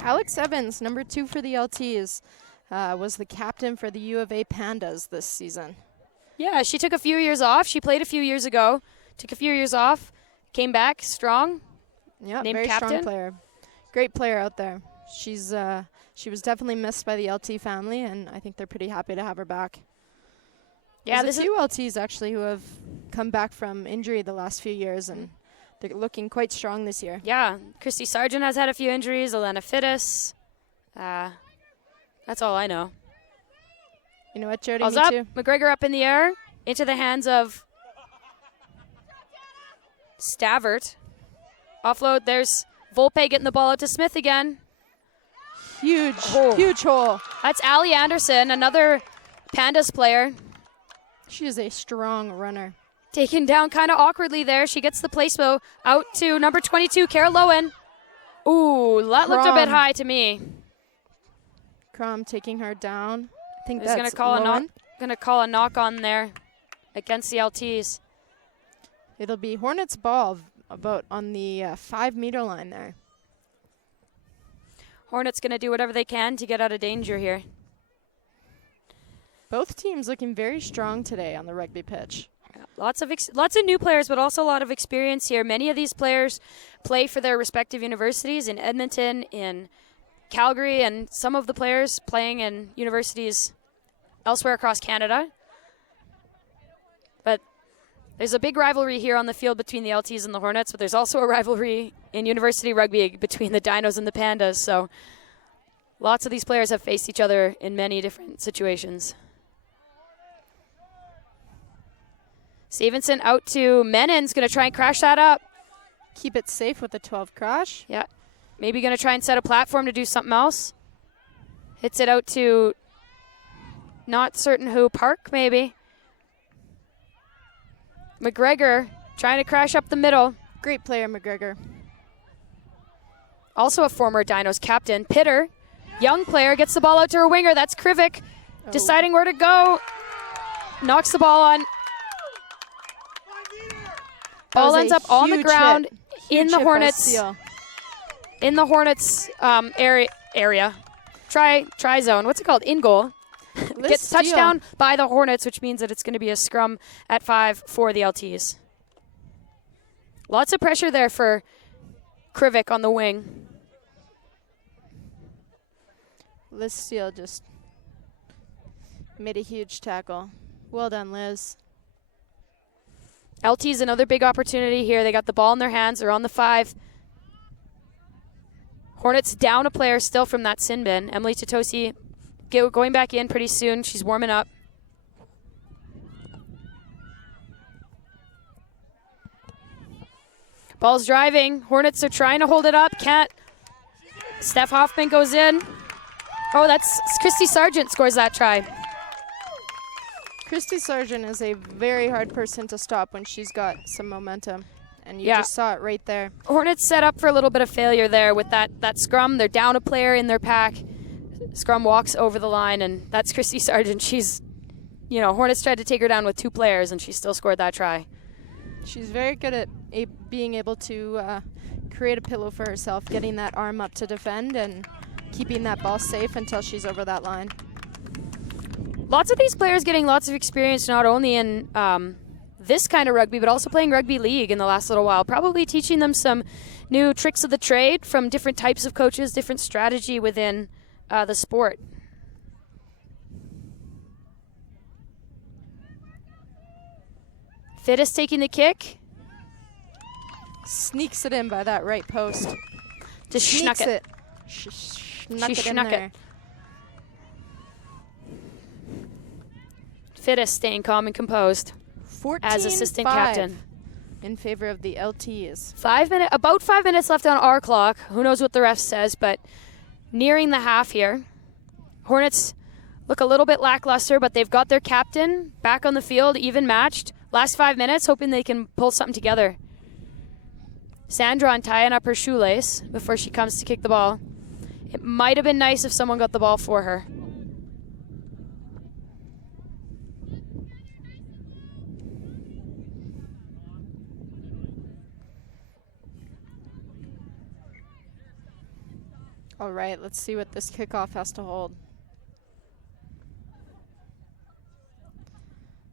Alex Evans, number 2 for the LTs, was the captain for the U of A Pandas this season. Yeah, she took a few years off. She played a few years ago. Took a few years off. Came back strong. Yeah, Named very captain. strong player. Great player out there. She was definitely missed by the LT family, and I think they're pretty happy to have her back. Yeah, There's a few LTs actually who have come back from injury the last few years, and they're looking quite strong this year. Yeah, Christy Sargent has had a few injuries. Elena Fittis. That's all I know. You know what, Jody? Ball's Me up. too. McGregor up in the air. Into the hands of Stavert. Offload. There's Volpe getting the ball out to Smith again. Huge hole. That's Allie Anderson, another Pandas player. She is a strong runner. Taken down kind of awkwardly there. She gets the placebo out to number 22, Kara Lowen. Ooh, that looked a bit Crom. high to me. Crom taking her down. I think He's that's going to call a knock. Lowen. Going to call a knock on there against the LTs. It'll be Hornets ball about on the 5-meter line there. Hornets going to do whatever they can to get out of danger here. Both teams looking very strong today on the rugby pitch. Lots of new players, but also a lot of experience here. Many of these players play for their respective universities in Edmonton, in Calgary, and some of the players playing in universities elsewhere across Canada. But there's a big rivalry here on the field between the LTs and the Hornets, but there's also a rivalry in university rugby between the Dinos and the Pandas. So lots of these players have faced each other in many different situations. Stevenson out to Menon's going to try and crash that up. Keep it safe with the 12 crash. Yeah. Maybe going to try and set a platform to do something else. Hits it out to not certain who. Park, maybe. McGregor trying to crash up the middle. Great player, McGregor. Also a former Dinos captain. Pitter, young player, gets the ball out to her winger. That's Krivik. Deciding where to go. Knocks the ball on. Ball ends up on the ground in the Hornets. In the Hornets area. Try zone. What's it called? In goal. Gets touchdown by the Hornets, which means that it's going to be a scrum at 5 for the LTs. Lots of pressure there for Krivik on the wing. Liz Steele just made a huge tackle. Well done, Liz. LT's another big opportunity here. They got the ball in their hands. They're on the 5. Hornets down a player still from that sin bin. Emily Tatosi going back in pretty soon. She's warming up. Ball's driving. Hornets are trying to hold it up. Can't. Steph Hoffman goes in. Oh, that's Christy Sargent scores that try. Christy Sargent is a very hard person to stop when she's got some momentum. And you Yeah. just saw it right there. Hornets set up for a little bit of failure there with that scrum. They're down a player in their pack. Scrum walks over the line, and that's Christy Sargent. She's, Hornets tried to take her down with 2 players, and she still scored that try. She's very good at being able to create a pillow for herself, getting that arm up to defend and keeping that ball safe until she's over that line. Lots of these players getting lots of experience, not only in this kind of rugby, but also playing rugby league in the last little while. Probably teaching them some new tricks of the trade from different types of coaches, different strategy within the sport. Fittis taking the kick. Sneaks it in by that right post. Just schnuck it. Snuck She it in schnuck there. it. Fittis staying calm and composed as assistant 14-5 captain. in favor of the LTs. About 5 minutes left on our clock. Who knows what the ref says, but nearing the half here. Hornets look a little bit lackluster, but they've got their captain back on the field, even matched. Last 5 minutes, hoping they can pull something together. Sandra tying up her shoelace before she comes to kick the ball. It might have been nice if someone got the ball for her. All right, let's see what this kickoff has to hold.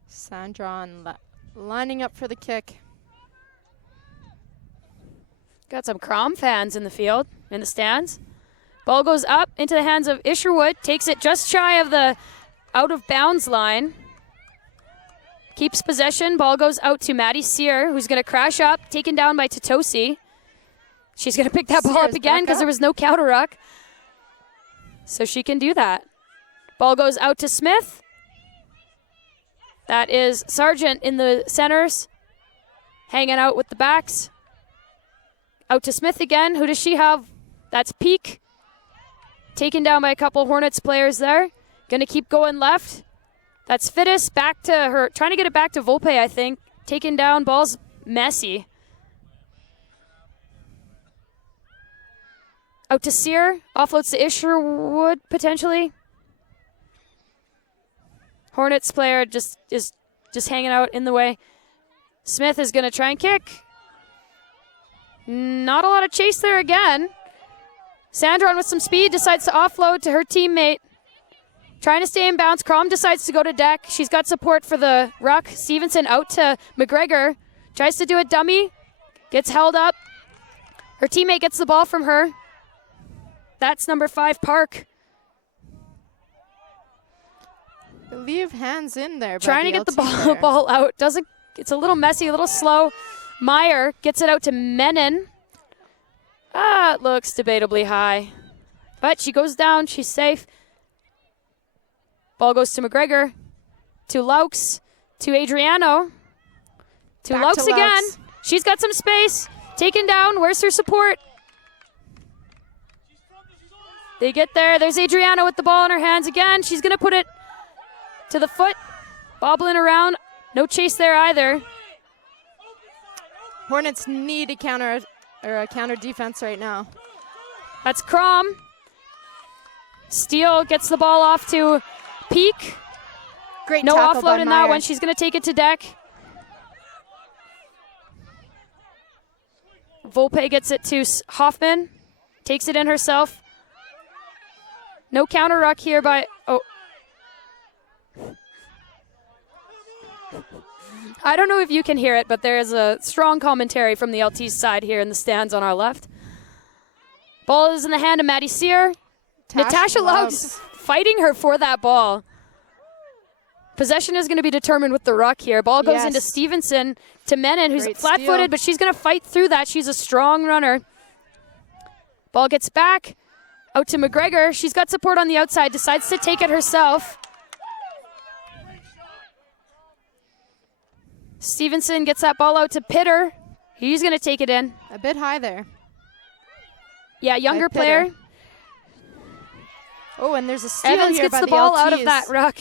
Sandron lining up for the kick. Got some Crom fans in the field, in the stands. Ball goes up into the hands of Isherwood, takes it just shy of the out-of-bounds line. Keeps possession. Ball goes out to Maddie Sear, who's going to crash up, taken down by Totosi. She's going to pick that ball up Sears again back because up. there was no counter ruck. So she can do that. Ball goes out to Smith. That is Sargent in the centers, hanging out with the backs. Out to Smith again. Who does she have? That's Peak. Taken down by a couple Hornets players there. Going to keep going left. That's Fittis back to her, trying to get it back to Volpe, I think. Taken down, ball's messy. Out to Sear, offloads to Isherwood potentially. Hornets player is just hanging out in the way. Smith is going to try and kick. Not a lot of chase there again. Sandron with some speed decides to offload to her teammate. Trying to stay in bounds. Crom decides to go to deck. She's got support for the ruck. Stevenson out to McGregor. Tries to do a dummy. Gets held up. Her teammate gets the ball from her. That's number 5, Park. I believe hands in there. Trying to get the ball out. It's a little messy, a little slow. Meyer gets it out to Menon. It looks debatably high. But she goes down. She's safe. Ball goes to McGregor. To Laux. To Adriano. To Back Laux to again. Laux. She's got some space. Taken down. Where's her support? They get there. There's Adriano with the ball in her hands again. She's going to put it to the foot. Bobbling around. No chase there either. Hornets need a counter defense right now. That's Crom. Steele gets the ball off to Peak. Great No tackle by offload in Meyer. that one. She's going to take it to deck. Volpe gets it to Hoffman. Takes it in herself. No counter ruck here by... Oh. I don't know if you can hear it, but there is a strong commentary from the LT's side here in the stands on our left. Ball is in the hand of Maddie Sear. Natasha Laux fighting her for that ball. Possession is going to be determined with the ruck here. Ball goes into Stevenson to Menon, who's Great flat-footed, steal. but she's going to fight through that. She's a strong runner. Ball gets back out to McGregor. She's got support on the outside, decides to take it herself. Stevenson gets that ball out to Pitter. He's going to take it in. A bit high there. Yeah, younger Pitter. player. Oh, and there's a steal Evans here gets by the ball out of LTs. that ruck.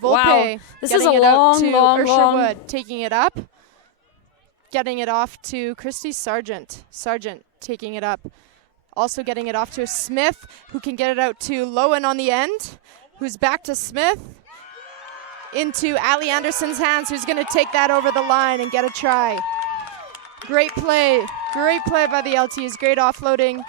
Volpe. Wow. This is getting a it out long, to long, Ursha long. Wood, taking it up. Getting it off to Christy Sargent. Sargent taking it up. Also getting it off to Smith, who can get it out to Lowen on the end, who's back to Smith. Into Ali Anderson's hands, who's going to take that over the line and get a try. Great play by the LTs, great offloading.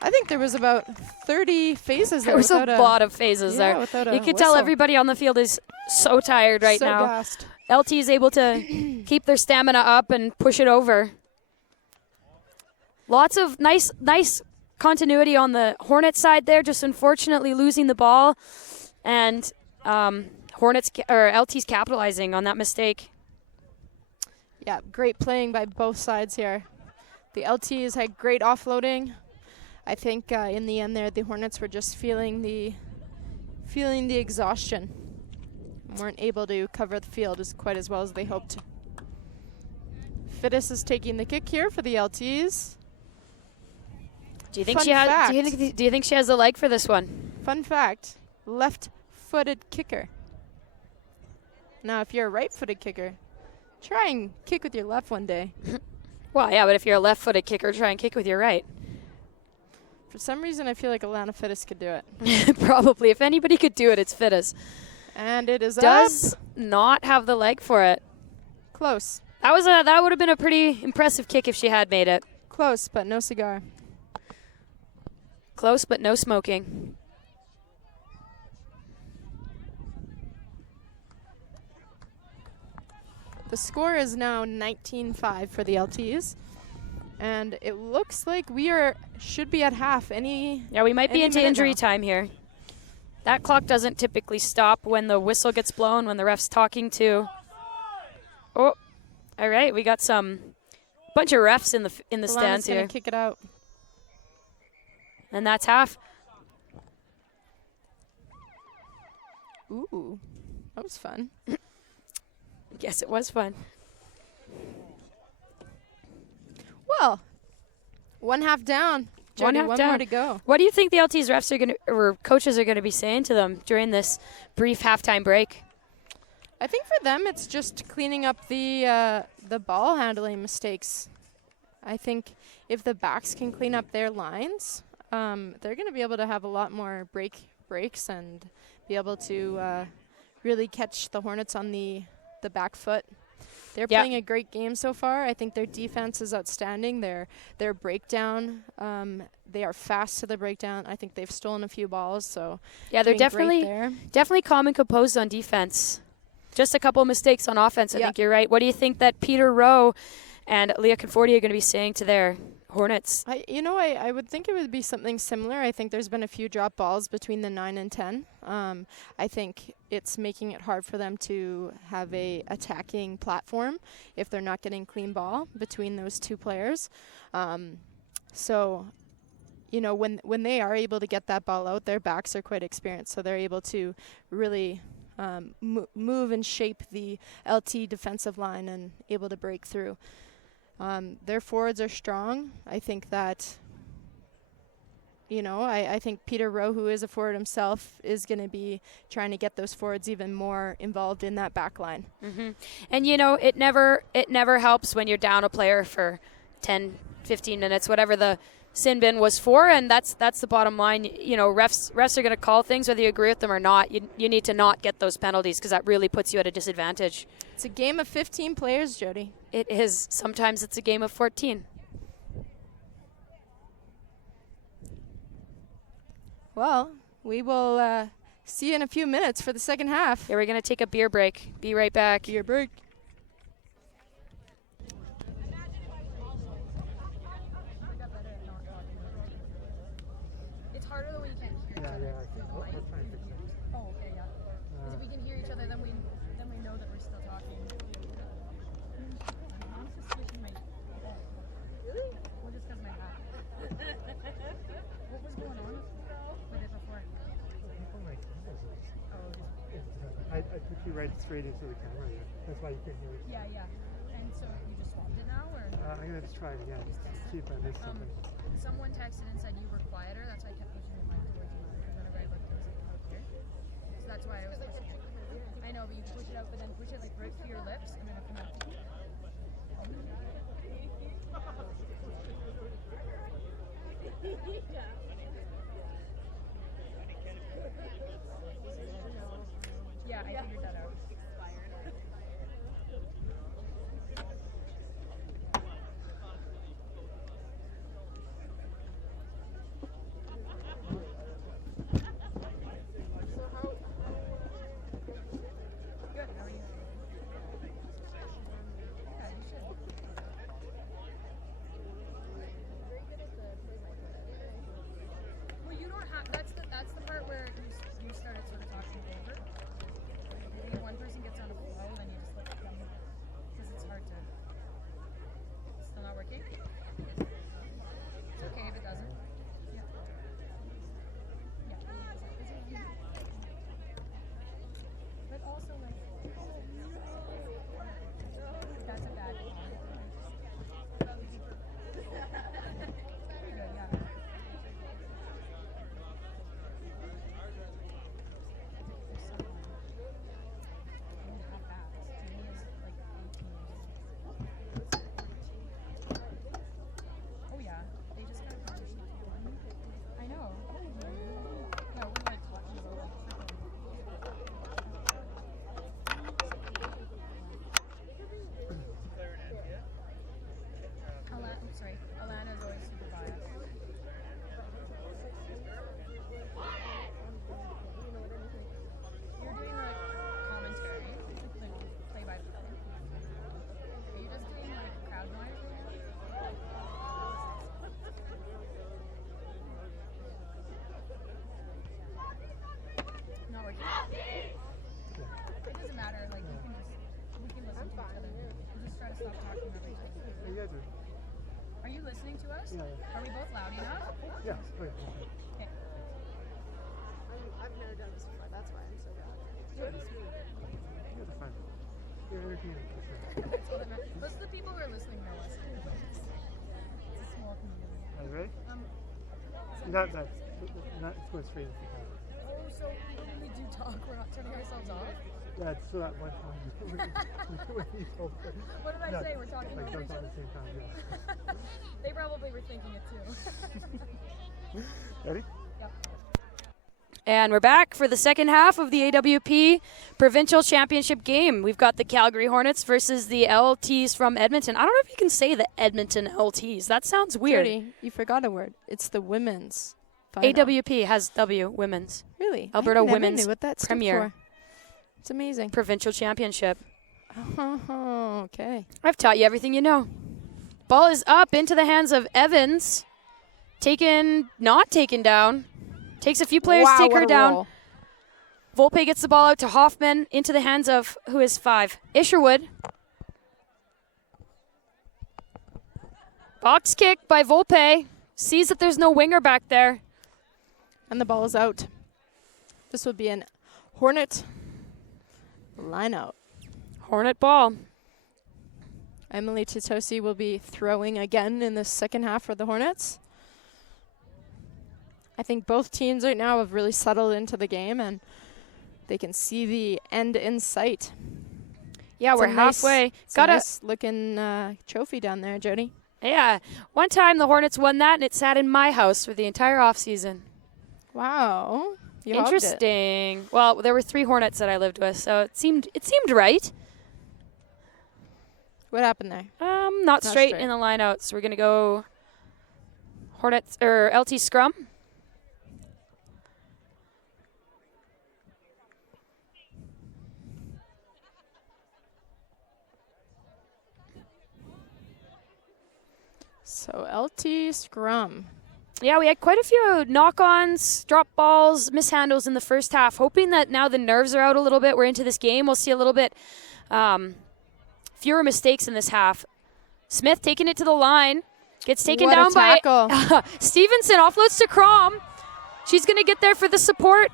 I think there was about 30 phases there. There was a lot of phases there. You could tell everybody on the field is so tired right now. Gassed. LT is able to keep their stamina up and push it over. Lots of nice continuity on the Hornets side there, just unfortunately losing the ball. And LT's capitalizing on that mistake. Yeah, great playing by both sides here. The LTs had great offloading. I think in the end there, the Hornets were just feeling the exhaustion. Weren't able to cover the field quite as well as they hoped. Fittis is taking the kick here for the LTs. Do you think she has? Do you think she has the leg for this one? Fun fact: left-footed kicker. Now, if you're a right-footed kicker, try and kick with your left one day. Well, yeah, but if you're a left-footed kicker, try and kick with your right. For some reason, I feel like Alana Fittis could do it. Probably. If anybody could do it, it's Fittis. And it is Does up. not have the leg for it. Close. That would have been a pretty impressive kick if she had made it. Close, but no cigar. Close, but no smoking. The score is now 19-5 for the LTs. And it looks like should be at half. Yeah, we might be into injury time here. That clock doesn't typically stop when the whistle gets blown, when the ref's talking to. Oh, all right, we got some bunch of refs in the stands here. Gonna kick it out. And that's half. Ooh, that was fun. Yes, it was fun. Well, one half down. Jody, one more to go. What do you think the LT's refs are or coaches are going to be saying to them during this brief halftime break? I think for them it's just cleaning up the ball handling mistakes. I think if the backs can clean up their lines, they're going to be able to have a lot more breaks and be able to really catch the Hornets on the back foot. They're playing a great game so far. I think their defense is outstanding. Their breakdown, they are fast to the breakdown. I think they've stolen a few balls. So yeah, they're definitely calm and composed on defense. Just a couple of mistakes on offense. I think you're right. What do you think that Peter Rowe and Leah Conforti are going to be saying to their Hornets? I would think it would be something similar. I think there's been a few drop balls between the 9 and 10. I think it's making it hard for them to have a attacking platform if they're not getting clean ball between those two players. So, when they are able to get that ball out, their backs are quite experienced, so they're able to really move and shape the LT defensive line and able to break through. Their forwards are strong. I think that, I think Peter Rowe, who is a forward himself, is going to be trying to get those forwards even more involved in that back line. Mm-hmm. And, it never helps when you're down a player for 10, 15 minutes, whatever the sin bin was for, and that's the bottom line. Refs are going to call things whether you agree with them or not. You need to not get those penalties because that really puts you at a disadvantage. It's a game of 15 players, Jody. It is. Sometimes it's a game of 14. Well, we will see you in a few minutes for the second half. Yeah, we're going to take a beer break. Be right back. Beer break. It's harder the way you can't hear each other. Yeah, I think we're trying to fix that. Oh, okay, yeah. Because if we can hear each other, then we know that we're still talking. I'm just switching my. Really? Well, just because my hat. What was going on with it before? Oh my goodness. Oh, I put you right straight into the camera. Yeah. That's why you can't hear it. yeah. And so you just swapped it now, or? I'm gonna just try it again. See if I missed something. Someone texted and said you were quieter. That's why I kept pushing the mic towards you. Because whenever I looked, it was like out here. So that's why I was pushing it. I know, but you can push it out, but then push it like right to your lips, and then it'll come out. Yeah, I figured that out. Good, how are you? Yeah, you should. Well, you don't have. That's the part where you started sort of talking over. Maybe one person gets on a flow, then you just let them because it's hard to. Still not working. It's okay if it doesn't. Yeah. Yeah. But also like. That's a bad call. Very good, yeah. Oh yeah, they just got a Premiership. I know. Yeah, we're like talking about like Alana's always super biased. You're doing like commentary, like play-by-play. Are you just doing like crowd noise? Not working. It doesn't matter. Like we can listen to each other. We'll just try to stop talking every time. You guys are. Are you listening to us? Yeah, yeah. Are we both loud enough? Yeah. Okay. Okay. I've never done this before. That's why I'm so bad. You guys are fine. You're entertaining. That's all that matters. Most of the people who are listening know us. It's a small community. Are you ready? So Not that. Not it's going straight into the camera. Oh, so even when we do talk, we're not turning ourselves off? Yeah, it's so that one time when you told me. What did I No, say? We're talking like over don't each talk other? at the same time. Yeah. They probably were thinking it too. Ready? Yep. And we're back for the second half of the AWP Provincial Championship game. We've got the Calgary Hornets versus the LTs from Edmonton. I don't know if you can say the Edmonton LTs. That sounds weird. Jody, you forgot a word. It's the women's final. AWP has W, women's. Really? Alberta I never Women's knew what that stood Premier. for. It's amazing. Provincial Championship. Oh, okay. I've taught you everything you know. Ball is up into the hands of Evans. Not taken down. Takes a few players to take what her a down. roll. Volpe gets the ball out to Hoffman into the hands of who is 5. Isherwood. Box kick by Volpe. Sees that there's no winger back there. And the ball is out. This would be an Hornet line out. Hornet ball. Emily Titosi will be throwing again in the second half for the Hornets. I think both teams right now have really settled into the game and they can see the end in sight. Yeah, It's we're a nice- halfway. It's Got a a nice looking trophy down there, Jody. Yeah. One time the Hornets won that and it sat in my house for the entire offseason. Wow. You hogged it. Interesting. Well, there were 3 Hornets that I lived with, so it seemed right. What happened there? Not straight straight. in the line out. So we're gonna go Hornets or LT scrum. So LT scrum. Yeah, we had quite a few knock-ons, drop balls, mishandles in the first half. Hoping that now the nerves are out a little bit. We're into this game. We'll see a little bit fewer mistakes in this half. Smith taking it to the line. Gets taken What a down by tackle. Stevenson. Offloads to Crom. She's going to get there for the support.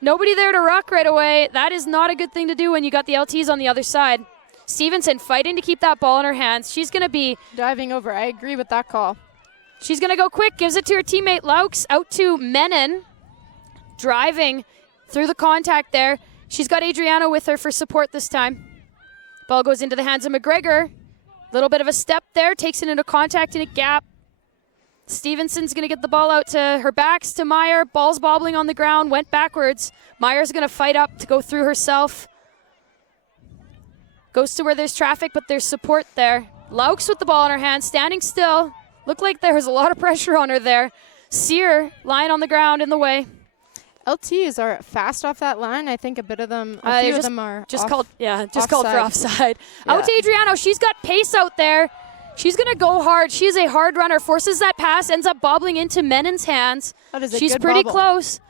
Nobody there to ruck right away. That is not a good thing to do when you got the LTs on the other side. Stevenson fighting to keep that ball in her hands. She's going to be... Diving over. I agree with that call. She's going to go quick. Gives it to her teammate Laux. Out to Menon. Driving through the contact there. She's got Adriano with her for support this time. Ball goes into the hands of McGregor. Little bit of a step there, takes it into contact in a gap. Stevenson's going to get the ball out to her backs to Meyer. Ball's bobbling on the ground, went backwards. Meyer's going to fight up to go through herself. Goes to where there's traffic, but there's support there. Laux with the ball in her hand, standing still. Looked like there was a lot of pressure on her there. Sear lying on the ground in the way. LTs are fast off that line. I think a few of them are called for offside. Yeah. Out to Adriano. She's got pace out there. She's going to go hard. She is a hard runner. Forces that pass, ends up bobbling into Menon's hands. That is a She's good pretty bobble. close.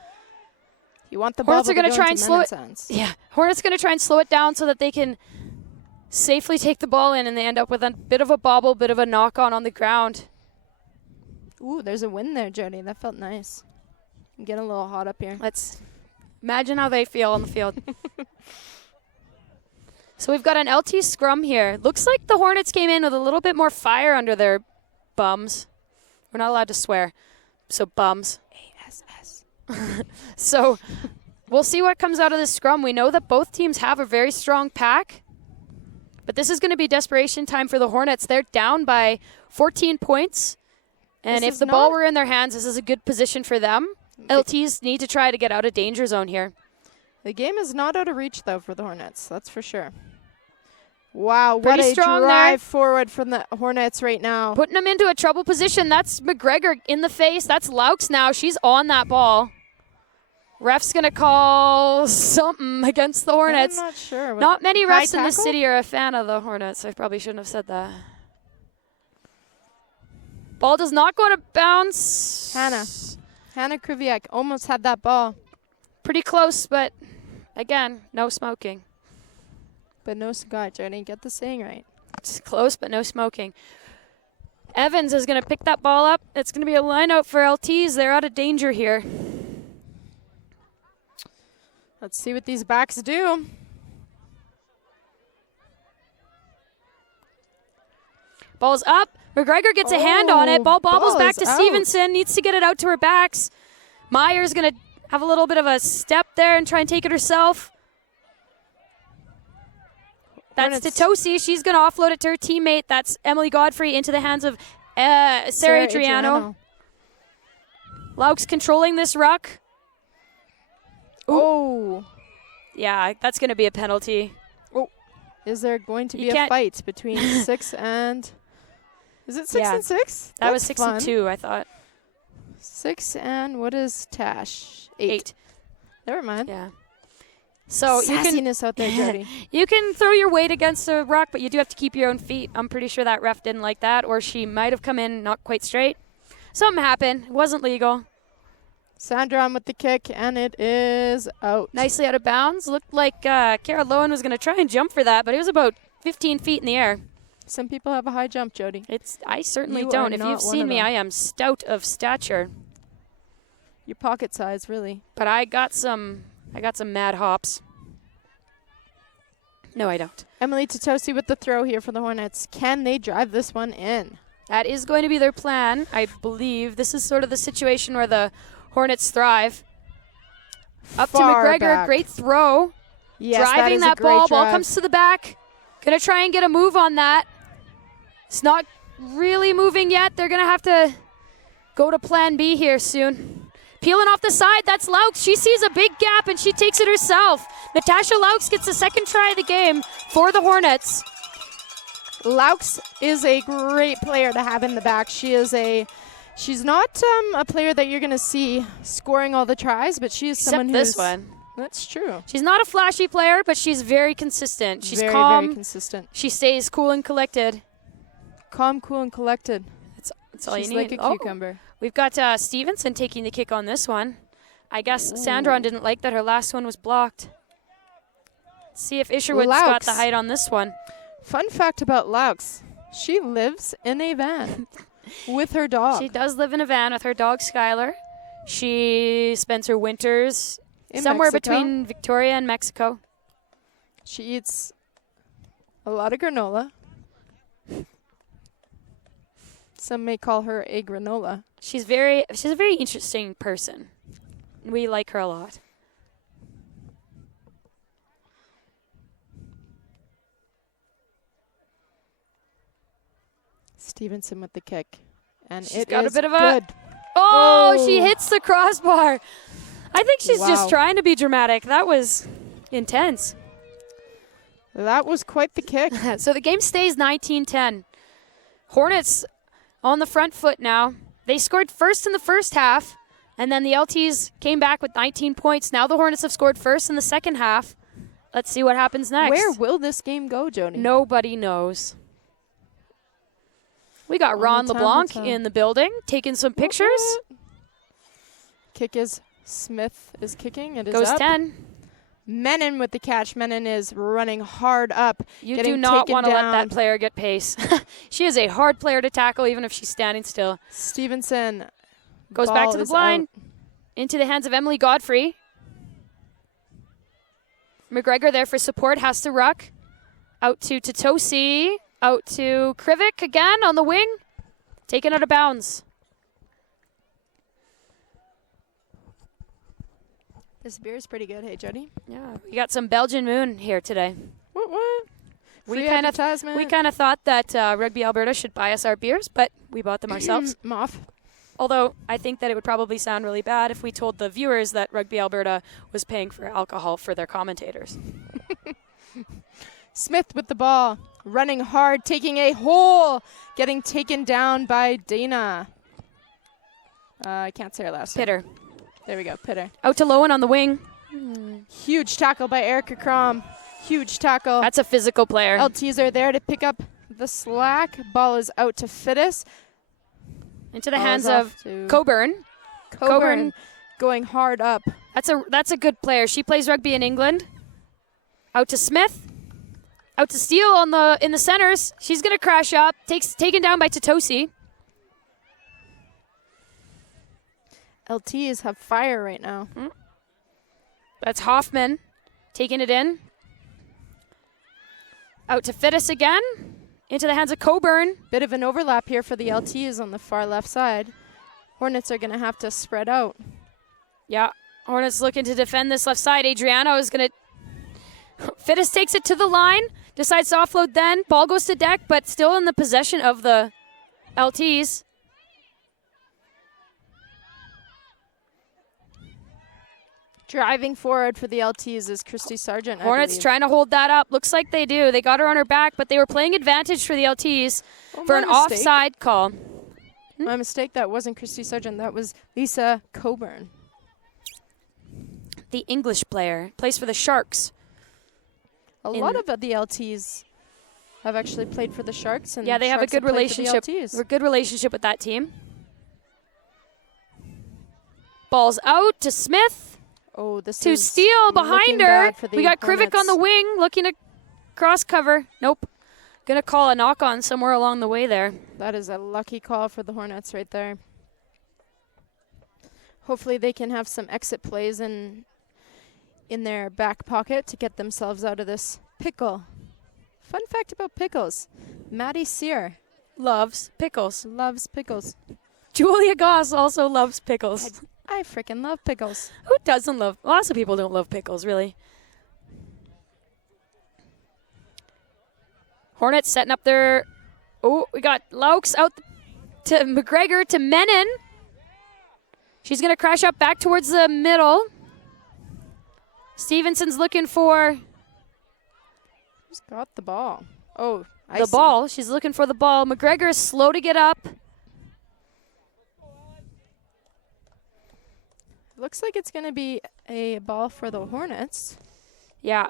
You want the Hornets bobble are going to try and slow it. Hands. Yeah, Hornets going to try and slow it down so that they can safely take the ball in, and they end up with a bit of a bobble, bit of a knock-on the ground. Ooh, there's a win there, Jody. That felt nice. I'm getting a little hot up here. Let's imagine how they feel on the field. So we've got an LT scrum here. Looks like the Hornets came in with a little bit more fire under their bums. We're not allowed to swear, so bums. ASS. So we'll see what comes out of this scrum. We know that both teams have a very strong pack, but this is going to be desperation time for the Hornets. They're down by 14 points, and if the ball were in their hands, this is a good position for them. LTs need to try to get out of danger zone here. The game is not out of reach, though, for the Hornets. That's for sure. Wow, Pretty what a strong drive there. forward from the Hornets right now. Putting them into a trouble position. That's McGregor in the face. That's Laux now. She's on that ball. Ref's going to call something against the Hornets. I'm not sure. Not many High refs in this tackle? city are a fan of the Hornets. I probably shouldn't have said that. Ball does not go to bounce. Hannah Kriviak almost had that ball. Pretty close, but again, no smoking. But no cigar, Jody. Get the saying right. It's close, but no smoking. Evans is going to pick that ball up. It's going to be a line out for LTs. They're out of danger here. Let's see what these backs do. Ball's up. McGregor gets a hand on it. Ball bobbles ball back is to out. Stevenson. Needs to get it out to her backs. Meyer's going to have a little bit of a step there and try and take it herself. That's to Tosi. She's going to offload it to her teammate. That's Emily Godfrey into the hands of Sarah Adriano. Laux controlling this ruck. Oh. Yeah, that's going to be a penalty. Is there going to be a fight between 6 and... Is it 6 and 6? That was 6 and 2, I thought. 6 and what is Tash? 8. Never mind. Yeah. So Sassiness out there, Jody. You can throw your weight against a rock, but you do have to keep your own feet. I'm pretty sure that ref didn't like that, or she might have come in not quite straight. Something happened. It wasn't legal. Sandron with the kick, and it is out. Nicely out of bounds. Looked like Kara Lowen was going to try and jump for that, but it was about 15 feet in the air. Some people have a high jump, Jody. I certainly You don't. are If not you've one seen of me, them. I am stout of stature. Your pocket size, really. But I got some mad hops. No, I don't. Emily Totosi with the throw here for the Hornets. Can they drive this one in? That is going to be their plan, I believe. This is sort of the situation where the Hornets thrive. Up to Far McGregor, back. great throw. Yes, Driving that that ball. Ball drive. comes to the back. Gonna try and get a move on that. It's not really moving yet. They're gonna have to go to plan B here soon. Peeling off the side, that's Laux. She sees a big gap and she takes it herself. Natasha Laux gets the second try of the game for the Hornets. Laux is a great player to have in the back. She's not a player that you're going to see scoring all the tries, but she is someone who's... this one. That's true. She's not a flashy player, but she's very consistent. She's very, calm. very consistent. She stays cool and collected. Calm, cool, and collected. That's all She's you need. like a cucumber. We've got Stevenson taking the kick on this one. I guess Sandron didn't like that her last one was blocked. Let's see if Isherwood's got the height on this one. Fun fact about Laux. She lives in a van with her dog. She does live in a van with her dog, Skylar. She spends her winters somewhere between Victoria and Mexico. She eats a lot of granola. Some may call her a granola. She's a very interesting person. We like her a lot. Stevenson with the kick. And She's it got a is bit of a- good. Oh, she Oh. hits the crossbar. I think she's Wow. just trying to be dramatic. That was intense. That was quite the kick. So the game stays 19-10. Hornets on the front foot now. They scored first in the first half, and then the LTs came back with 19 points. Now the Hornets have scored first in the second half. Let's see what happens next. Where will this game go, Joni? Nobody knows. We got Ron Only time will LeBlanc tell. in the building taking some pictures. Kick is Smith is kicking. It is Goes up. 10. Menon with the catch. Menon is running hard up. You getting do not taken want to let down. that player get pace. She is a hard player to tackle even if she's standing still. Stevenson Goes back ball to the is blind. out. Into the hands of Emily Godfrey. McGregor there for support, has to ruck. Out to Totosi. Out to Krivik again on the wing. Taken out of bounds. This beer is pretty good. Hey, Jody. Yeah, we got some Belgian Moon here today. What? We Free kinda- advertisement. We kind of thought that Rugby Alberta should buy us our beers, but we bought them ourselves. Moff. Although I think that it would probably sound really bad if we told the viewers that Rugby Alberta was paying for alcohol for their commentators. Smith with the ball. Running hard. Taking a hole. Getting taken down by Dana. I can't say her last name. Pitter. There we go. Pitter. Out to Lowen on the wing. Huge tackle by Erica Crom. Huge tackle. That's a physical player. LTs are there to pick up the slack. Ball is out to Fittis. Into the Ball hands is off of to Coburn. Coburn going hard up. That's a good player. She plays rugby in England. Out to Smith. Out to Steele in the centers. She's gonna crash up. Taken down by Totosi. LTs have fire right now. That's Hoffman taking it in. Out to Fittis again. Into the hands of Coburn. Bit of an overlap here for the LTs on the far left side. Hornets are going to have to spread out. Yeah, Hornets looking to defend this left side. Adriano is going to... Fittis takes it to the line. Decides to offload then. Ball goes to deck, but still in the possession of the LTs. Driving forward for the LTs is Christy Sargent. Hornets trying to hold that up. Looks like they do. They got her on her back, but they were playing advantage for the LTs for an offside call. My mistake, that wasn't Christy Sargent. That was Lisa Coburn. The English player. Plays for the Sharks. A lot of the LTs have actually played for the Sharks. And Yeah, they have a Sharks good played for the relationship. LTs. A good relationship with that team. Ball's out to Smith. Oh, this To is Steele behind looking her. bad for the We got Krivik on Hornets. the wing looking to cross cover. Nope. Gonna call a knock on somewhere along the way there. That is a lucky call for the Hornets right there. Hopefully they can have some exit plays in their back pocket to get themselves out of this pickle. Fun fact about pickles. Maddie Sear Loves pickles. loves pickles. Julia Goss also loves pickles. I freaking love pickles. Who doesn't love? Lots of people don't love pickles, really. Hornets setting up their... Oh, we got Laux out to McGregor to Menon. She's going to crash up back towards the middle. Stevenson's looking for Who's got the ball? Oh, I the see. ball. She's looking for the ball. McGregor is slow to get up. Looks like it's going to be a ball for the Hornets. Yeah.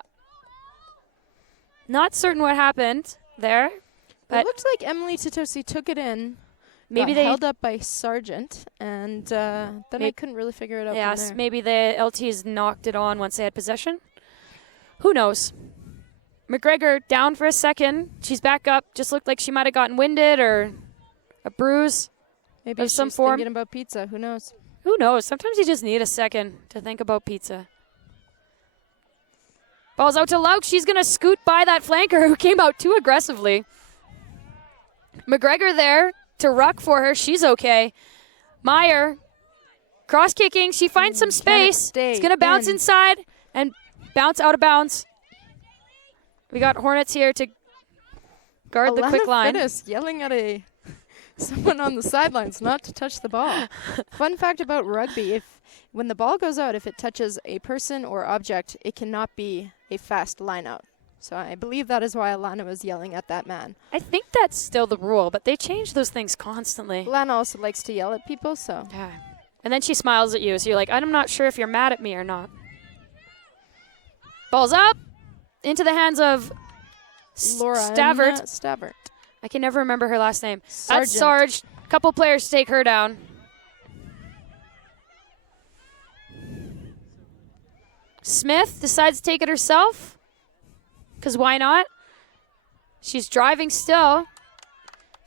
Not certain what happened there. It But looked like Emily Totosi took it in. maybe got they... held up by Sargent, and then I couldn't really figure it out Yes, from there. maybe the LTs knocked it on once they had possession. Who knows? McGregor down for a second. She's back up. Just looked like she might have gotten winded or a bruise. Maybe of some she's form. thinking about pizza. Who knows? Who knows? Sometimes you just need a second to think about pizza. Ball's out to Lauk. She's going to scoot by that flanker who came out too aggressively. McGregor there to ruck for her. She's okay. Meyer, cross-kicking. She finds some space. It's going to bounce inside and bounce out of bounds. We got Hornets here to guard the quick line. Fittis yelling at a someone on the sidelines not to touch the ball. Fun fact about rugby, when the ball goes out, if it touches a person or object, it cannot be a fast line out. So I believe that is why Alana was yelling at that man. I think that's still the rule, but they change those things constantly. Alana also likes to yell at people, so. Yeah. And then she smiles at you, so you're like, I'm not sure if you're mad at me or not. Ball's up into the hands of Stavert. I can never remember her last name. Sargent. That's Sarge. Couple players take her down. Smith decides to take it herself. Because why not? She's driving still.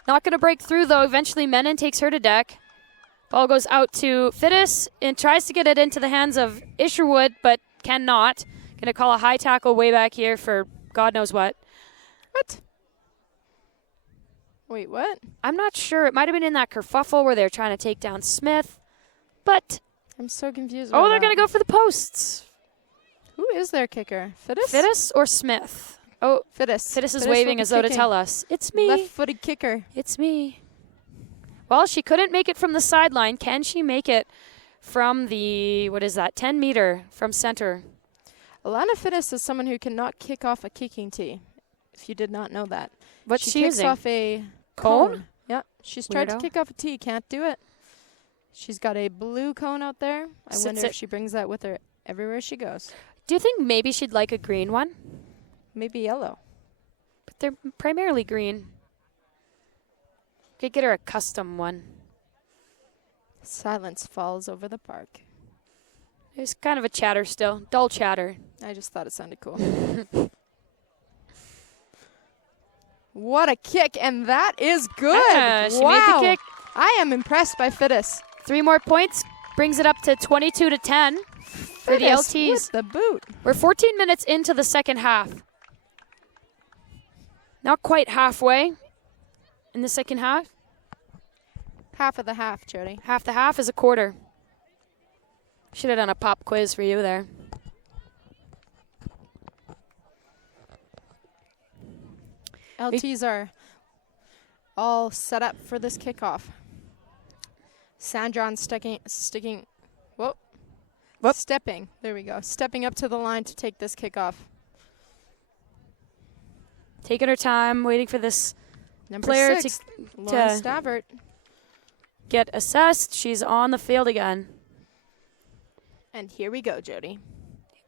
Not going to break through, though. Eventually, Menon takes her to deck. Ball goes out to Fittis and tries to get it into the hands of Isherwood, but cannot. Going to call a high tackle way back here for God knows what. What? Wait, what? I'm not sure. It might have been in that kerfuffle where they're trying to take down Smith, but... I'm so confused. Oh, they're going to go for the posts. Who is their kicker? Fittis? Fittis or Smith? Oh, Fittis. Fittis is waving as though to tell us. It's me. Left-footed kicker. It's me. Well, she couldn't make it from the sideline. Can she make it from the, 10 meter from center? Alana Fittis is someone who cannot kick off a kicking tee, if you did not know that. What's she she kicks using? off a Cone? Yeah, she's tried to Weirdo. kick off a tee, can't do it. She's got a blue cone out there. I Sits wonder it- if she brings that with her everywhere she goes. Do you think maybe she'd like a green one? Maybe yellow. But they're primarily green. Could get her a custom one. Silence falls over the park. There's kind of a chatter still. Dull chatter. I just thought it sounded cool. What a kick, and that is good. Yeah, she wow. made the kick. I am impressed by Fittis. 3 more points. Brings it up to 22-10 for the Fittis LTs. with the boot. We're 14 minutes into the second half. Not quite halfway in the second half. Half of the half, Jody. Half the half is a quarter. Should have done a pop quiz for you there. LTs are all set up for this kickoff. Sandron stepping. There we go. Stepping up to the line to take this kickoff. Taking her time, waiting for this Number player 6, to Lauren Stavert. get assessed. She's on the field again. And here we go, Jody.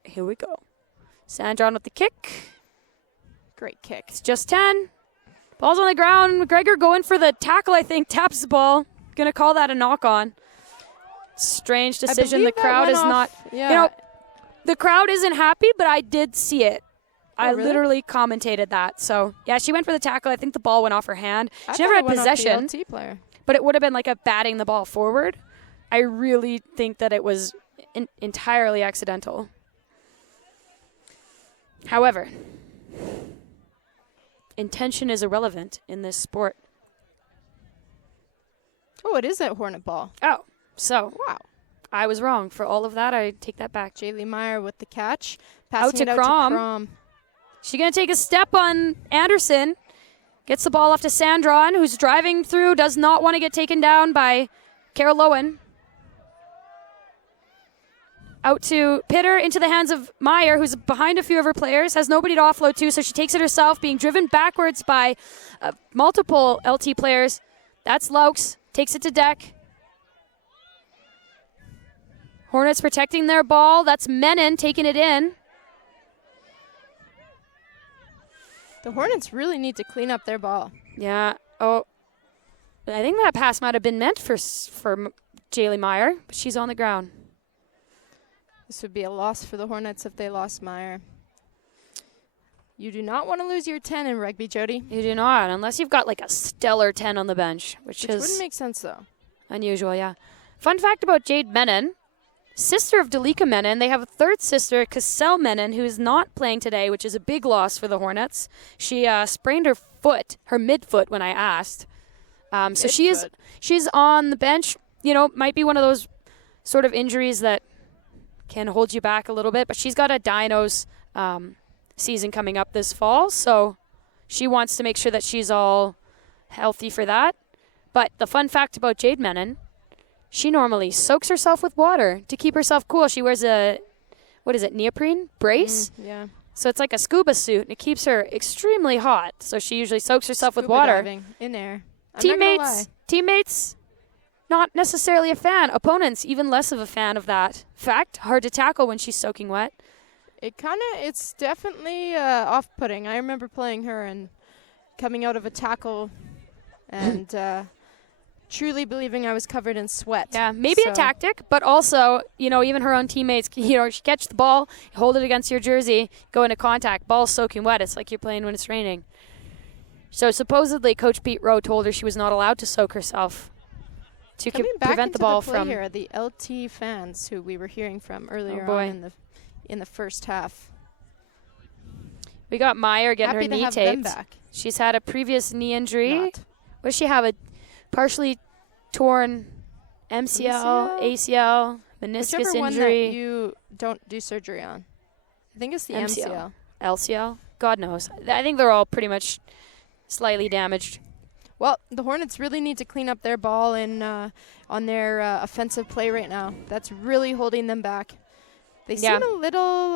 Here we go. Sandron with the kick. Great kick. It's just 10. Ball's on the ground. McGregor going for the tackle, I think. Taps the ball. Going to call that a knock-on. Strange decision. The believe that crowd went is off- not... Yeah. You know, the crowd isn't happy, but I did see it. I really? literally commentated that. So, yeah, she went for the tackle. I think the ball went off her hand. I She never thought had it went off the possession, LT player. but it would have been like a batting the ball forward. I really think that it was entirely accidental. However, intention is irrelevant in this sport. Oh, it is that Hornet ball. Oh, so Wow. I was wrong. For all of that, I take that back. Jaylee Meyer with the catch. Out Passing to it Crom. to Crom. She's going to take a step on Anderson. Gets the ball off to Sandron, who's driving through, does not want to get taken down by Carol Lowen. Out to Pitter, into the hands of Meyer, who's behind a few of her players, has nobody to offload to, so she takes it herself, being driven backwards by multiple LT players. That's Laux, takes it to deck. Hornets protecting their ball. That's Menon taking it in. The Hornets really need to clean up their ball. Yeah. Oh, I think that pass might have been meant for Jaylee Meyer, but she's on the ground. This would be a loss for the Hornets if they lost Meyer. You do not want to lose your 10 in rugby, Jody. You do not, unless you've got like a stellar 10 on the bench, which is wouldn't make sense, though. unusual, yeah. Fun fact about Jade Menon, sister of Doleac Menon. They have a third sister, Cassell Menon, who is not playing today, which is a big loss for the Hornets. She sprained her foot, her midfoot, when I asked. So she's on the bench. You know, might be one of those sort of injuries that can hold you back a little bit, but she's got a dinos season coming up this fall, so she wants to make sure that she's all healthy for that. But the fun fact about Jade Menon, she normally soaks herself with water to keep herself cool. She wears a, neoprene brace? Yeah. So it's like a scuba suit, and it keeps her extremely hot. So she usually soaks herself with Scuba water. diving in air. I'm not gonna lie. Teammates, not necessarily a fan. Opponents, even less of a fan of that. Fact, hard to tackle when she's soaking wet. It's definitely off-putting. I remember playing her and coming out of a tackle and truly believing I was covered in sweat. Yeah, maybe a tactic, but also, even her own teammates, she catch the ball, hold it against your jersey, go into contact, ball soaking wet. It's like you're playing when it's raining. So supposedly, Coach Pete Rowe told her she was not allowed to soak herself to prevent the ball from. Here are the LT fans who we were hearing from earlier boy. on in the first half. We got Meyer getting Happy her to knee have them taped. back. She's had a previous knee injury. Not. What does she have? A partially torn MCL, ACL, meniscus Whichever one injury. that you don't do surgery on. I think it's the MCL. LCL? God knows. I think they're all pretty much slightly damaged. Well, the Hornets really need to clean up their ball and on their offensive play right now. That's really holding them back. They seem a little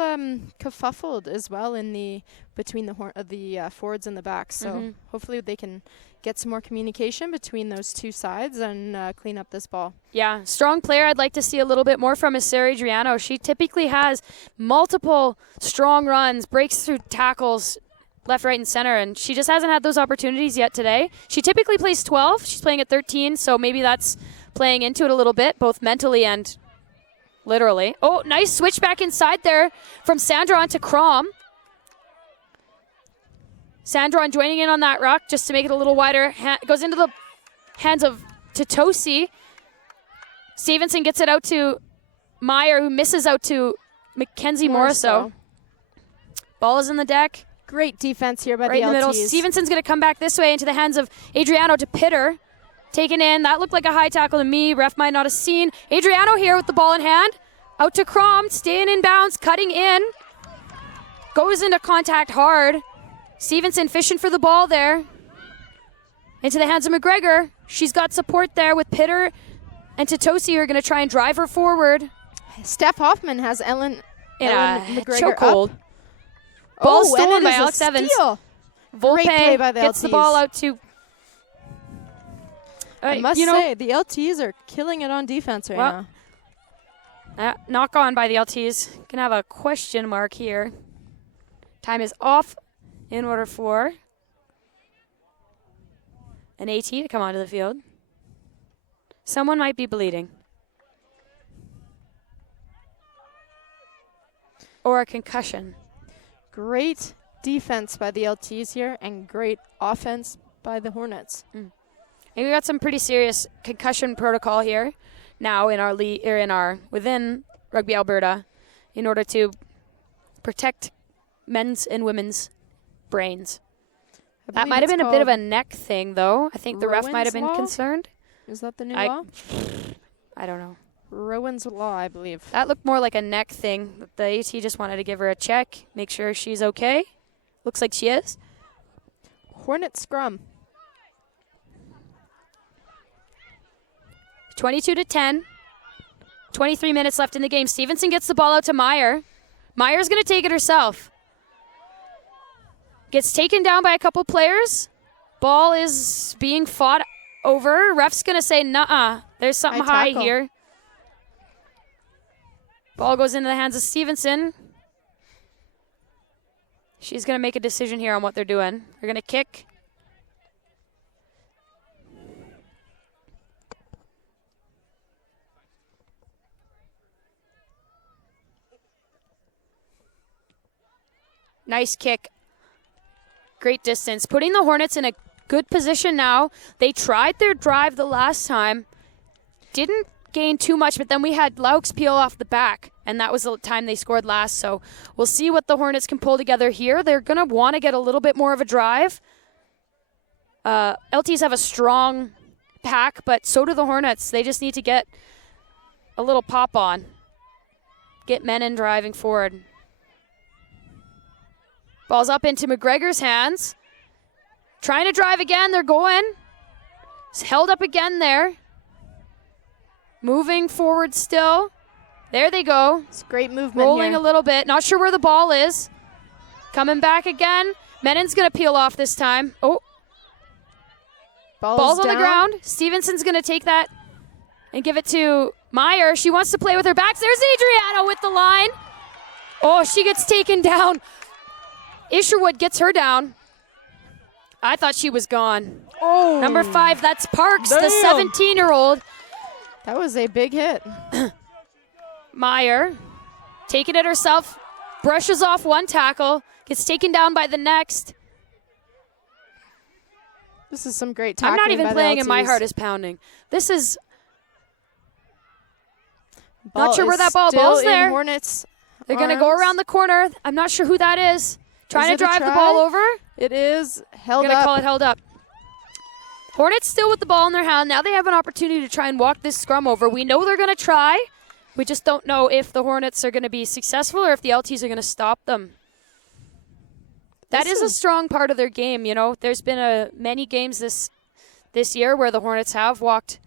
kerfuffled as well between the forwards and the backs. So hopefully they can get some more communication between those two sides and clean up this ball. Yeah, strong player I'd like to see a little bit more from is Sarah Adriano. She typically has multiple strong runs, breaks through tackles left, right, and center, and she just hasn't had those opportunities yet today. She typically plays 12. She's playing at 13, so maybe that's playing into it a little bit, both mentally and literally. Oh, nice switch back inside there from Sandron to Crom. Sandron joining in on that ruck just to make it a little wider. Goes into the hands of Totosi. Stevenson gets it out to Meyer, who misses out to Mackenzie Moriso. Ball is in the deck. Great defense here by right the in the middle. LTs. Stevenson's going to come back this way into the hands of Adriano to Pitter. Taken in. That looked like a high tackle to me. Ref might not have seen. Adriano here with the ball in hand. Out to Crom. Staying in bounds. Cutting in. Goes into contact hard. Stevenson fishing for the ball there. Into the hands of McGregor. She's got support there with Pitter and Totosi who are going to try and drive her forward. Steph Hoffman has Ellen McGregor chokehold. up. Ball stolen by Alex Evans. Great play by the gets LTs. the ball out to... I must say, the LTs are killing it on defense right now. Knock on by the LTs. Gonna have a question mark here. Time is off in order for an AT to come onto the field. Someone might be bleeding. Or a concussion. Great defense by the LTs here and great offense by the Hornets. And we got some pretty serious concussion protocol here now in our within Rugby Alberta in order to protect men's and women's brains. That might have been a bit of a neck thing, though. I think the ref might have been concerned. Is that the new law? I don't know. Rowan's Law, I believe. That looked more like a neck thing. The AT just wanted to give her a check, make sure she's okay. Looks like she is. Hornet scrum. 22-10. 23 minutes left in the game. Stevenson gets the ball out to Meyer. Meyer's going to take it herself. Gets taken down by a couple players. Ball is being fought over. Ref's going to say, nuh-uh. There's something high here. Ball goes into the hands of Stevenson. She's going to make a decision here on what they're doing. They're going to kick. Nice kick. Great distance. Putting the Hornets in a good position now. They tried their drive the last time. Didn't gain too much, but then we had Laux peel off the back, and that was the time they scored last. So we'll see what the Hornets can pull together here. They're going to want to get a little bit more of a drive. LTs have a strong pack, but so do the Hornets. They just need to get a little pop on. Get Menon driving forward. Ball's up into McGregor's hands. Trying to drive again. They're going. It's held up again there. Moving forward still. There they go. It's great movement Rolling here. a little bit. Not sure where the ball is. Coming back again. Menon's going to peel off this time. Oh, ball's on the down. ground. Stevenson's going to take that and give it to Meyer. She wants to play with her backs. There's Adriana with the line. Oh, she gets taken down. Isherwood gets her down. I thought she was gone. Oh, Number 5, that's Parks, the Damn. 17-year-old. that was a big hit. Meyer taking it herself, brushes off one tackle, gets taken down by the next. This is some great I'm tackling not even by the playing and my LTs. heart is pounding. This is Ball not sure where is that ball still ball's in there. Hornets. They're going to go arms. around the corner. I'm not sure who that is. Trying it to a drive the try? ball over. It is I'm held going to up. call it held up. Hornets still with the ball in their hand. Now they have an opportunity to try and walk this scrum over. We know they're going to try. We just don't know if the Hornets are going to be successful or if the LTs are going to stop them. That is a strong part of their game. You know, there's been many games this year where the Hornets have walked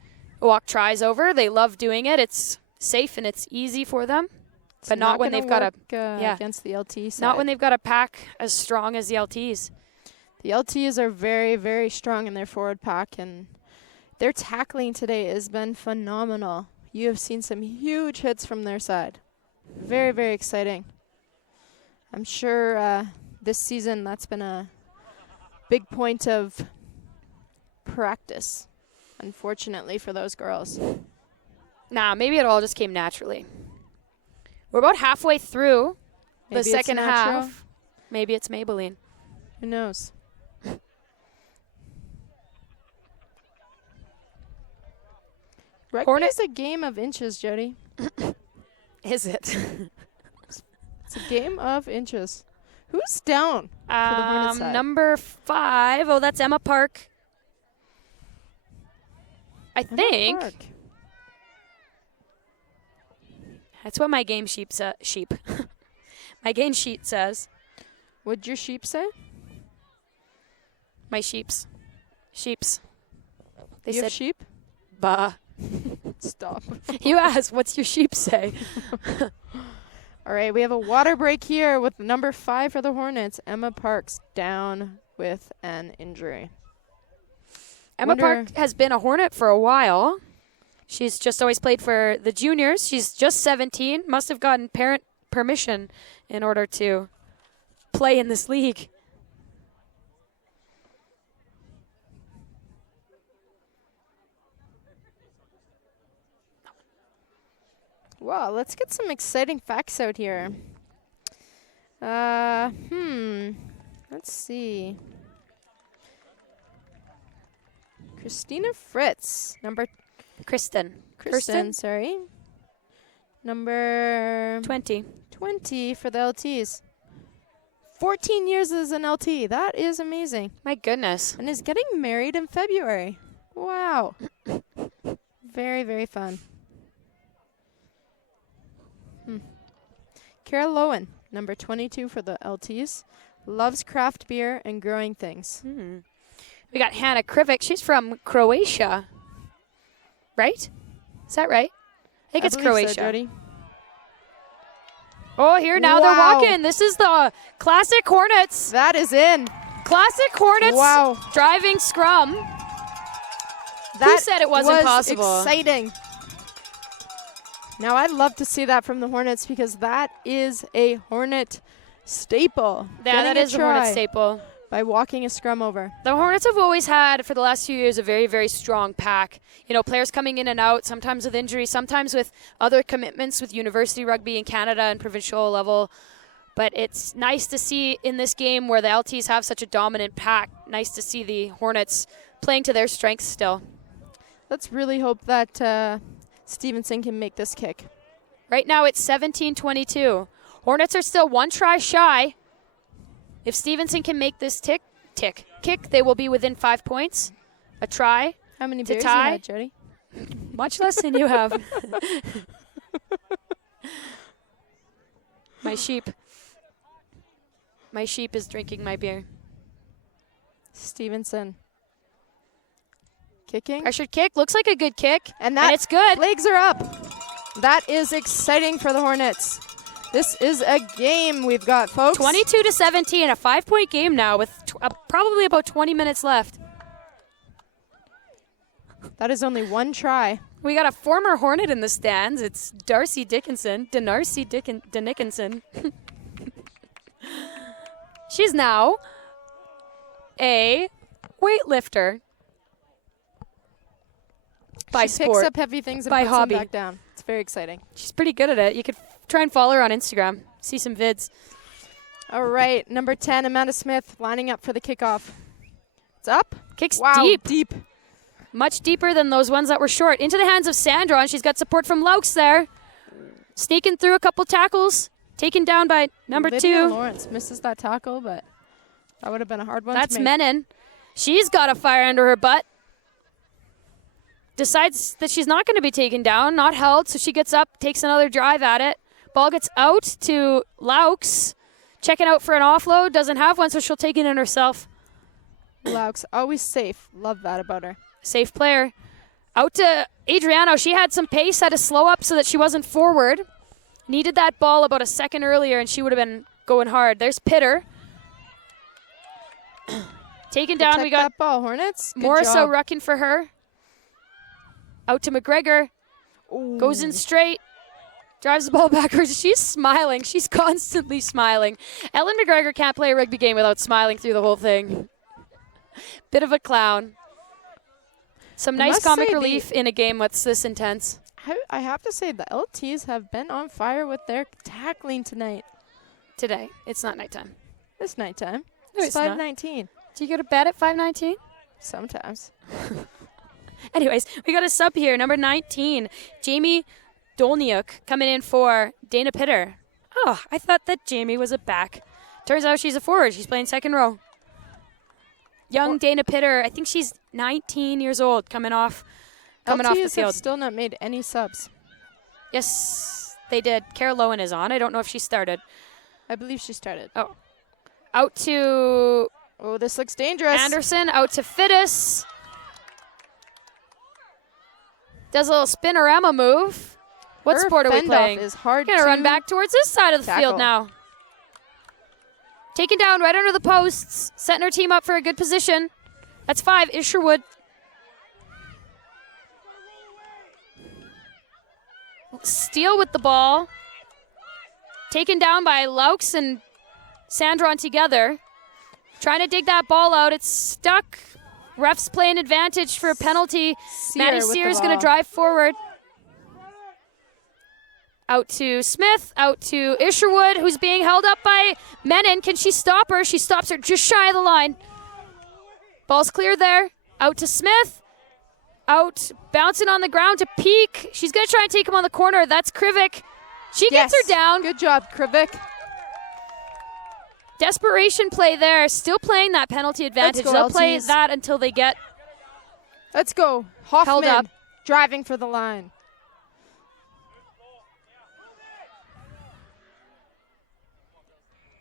tries over. They love doing it. It's safe and it's easy for them. It's But not when gonna they've got work, against the LT side. not when they've got a pack as strong as the LTs. The LTs are very, very strong in their forward pack, and their tackling today has been phenomenal. You have seen some huge hits from their side. Very, very exciting. I'm sure this season that's been a big point of practice, unfortunately, for those girls. Nah, maybe it all just came naturally. We're about halfway through Maybe the it's second natural. half. Maybe it's Maybelline. Who knows? Rugby is a game of inches, Jody. Is it? It's a game of inches. Who's down for the Hornets side? Number 5. Oh, that's Emma Park. I Emma think. Park. That's what my game sheet my game sheet says. What'd your sheep say? My sheeps. Sheeps. They You have said, sheep? bah. Stop. You asked, what's your sheep say? All right, we have a water break here with number 5 for the Hornets. Emma Parks down with an injury. Emma Park has been a Hornet for a while. She's just always played for the juniors. She's just 17. Must have gotten parent permission in order to play in this league. Wow, let's get some exciting facts out here. Let's see. Christina Fritz, Kristen, sorry. Number 20. 20 for the LTs. 14 years as an LT. That is amazing. My goodness. And is getting married in February. Wow. Very, very fun. Kara Lowen, number 22 for the LTs. Loves craft beer and growing things. We got Hannah Krivic. She's from Croatia. Right? Is that right? I think it's believe Croatia. So, Jody. Oh, here now they're Wow. walking. This is the classic Hornets. That is in. Classic Hornets Wow. driving scrum. That said it wasn't was possible? Exciting. Now, I'd love to see that from the Hornets because that is a Hornet staple. Yeah, that Getting is a Hornet try staple. by walking a scrum over. The Hornets have always had, for the last few years, a very, very strong pack. You know, players coming in and out, sometimes with injury, sometimes with other commitments with university rugby in Canada and provincial level. But it's nice to see in this game where the LTs have such a dominant pack, nice to see the Hornets playing to their strengths still. Let's really hope that Stevenson can make this kick. Right now it's 17-22. Hornets are still one try shy. If Stevenson can make this kick, they will be within 5 points. A try. How many To beers tie? you had, Jody? Much less than you have. My sheep is drinking my beer. Stevenson Kicking. Pressured kick. Looks like a good kick. And it's good. Legs are up. That is exciting for the Hornets. This is a game we've got, folks. 22-17, a 5-point game now with probably about 20 minutes left. That is only one try. We got a former Hornet in the stands. It's Darcy Dickinson. Dickinson. She's now a weightlifter. By she sport. Picks up heavy things and by puts hobby. them back down. It's very exciting. She's pretty good at it. You could try and follow her on Instagram. See some vids. All right, number 10, Amanda Smith, lining up for the kickoff. It's up. Kicks Wow, deep. Much deeper than those ones that were short. Into the hands of Sandra, and she's got support from Laux there. Sneaking through a couple tackles. Taken down by number Lydia 2. Lawrence misses that tackle, but that would have been a hard one That's to make. Menon. She's got a fire under her butt. Decides that she's not going to be taken down, not held, so she gets up, takes another drive at it. Ball gets out to Laux. Checking out for an offload. Doesn't have one, so she'll take it in herself. Laux, always safe. Love that about her. Safe player. Out to Adriano. She had some pace, had to slow up so that she wasn't forward. Needed that ball about a second earlier, and she would have been going hard. There's Pitter. Taken down. Protect We got that ball, Hornets. Good more job. so rucking for her. Out to McGregor. Ooh. Goes in straight. Drives the ball backwards. She's smiling. She's constantly smiling. Ellen McGregor can't play a rugby game without smiling through the whole thing. Bit of a clown. Some nice must comic say relief in a game that's this intense. I have to say, the LTs have been on fire with their tackling tonight. Today. It's not nighttime. It's nighttime. No, It's it's not. 5:19. Do you go to bed at 5:19? Sometimes. Anyways, we got a sub here, number 19, Jamie Doleac coming in for Dana Pitter. Oh, I thought that Jamie was a back. Turns out she's a forward. She's playing second row. Young Dana Pitter, I think she's 19 years old, coming off the LTs field. have still not made any subs. Yes, they did. Cara Lowen is on. I don't know if she started. I believe she started. Oh. Out to Oh, this looks dangerous. Anderson, out to Fittis. Does a little spinorama move. What Her sport are we fend-off playing? is hard Gonna to run back towards this side of the tackle. field now. Taken down right under the posts. Setting her team up for a good position. That's 5. Isherwood. Steele with the ball. Taken down by Laux and Sandron together. Trying to dig that ball out. It's stuck. Refs play an advantage for a penalty. Maddie with the Sears going ball. to drive forward. Out to Smith, out to Isherwood, who's being held up by Menon. Can she stop her? She stops her just shy of the line. Ball's clear there. Out to Smith. Out, bouncing on the ground to Peak. She's going to try and take him on the corner. That's Krivik. She gets her down. Good job, Krivik. Desperation play there. Still playing that penalty advantage. go, They'll play LTs. that until they get Let's go. Hoffman held up. driving for the line.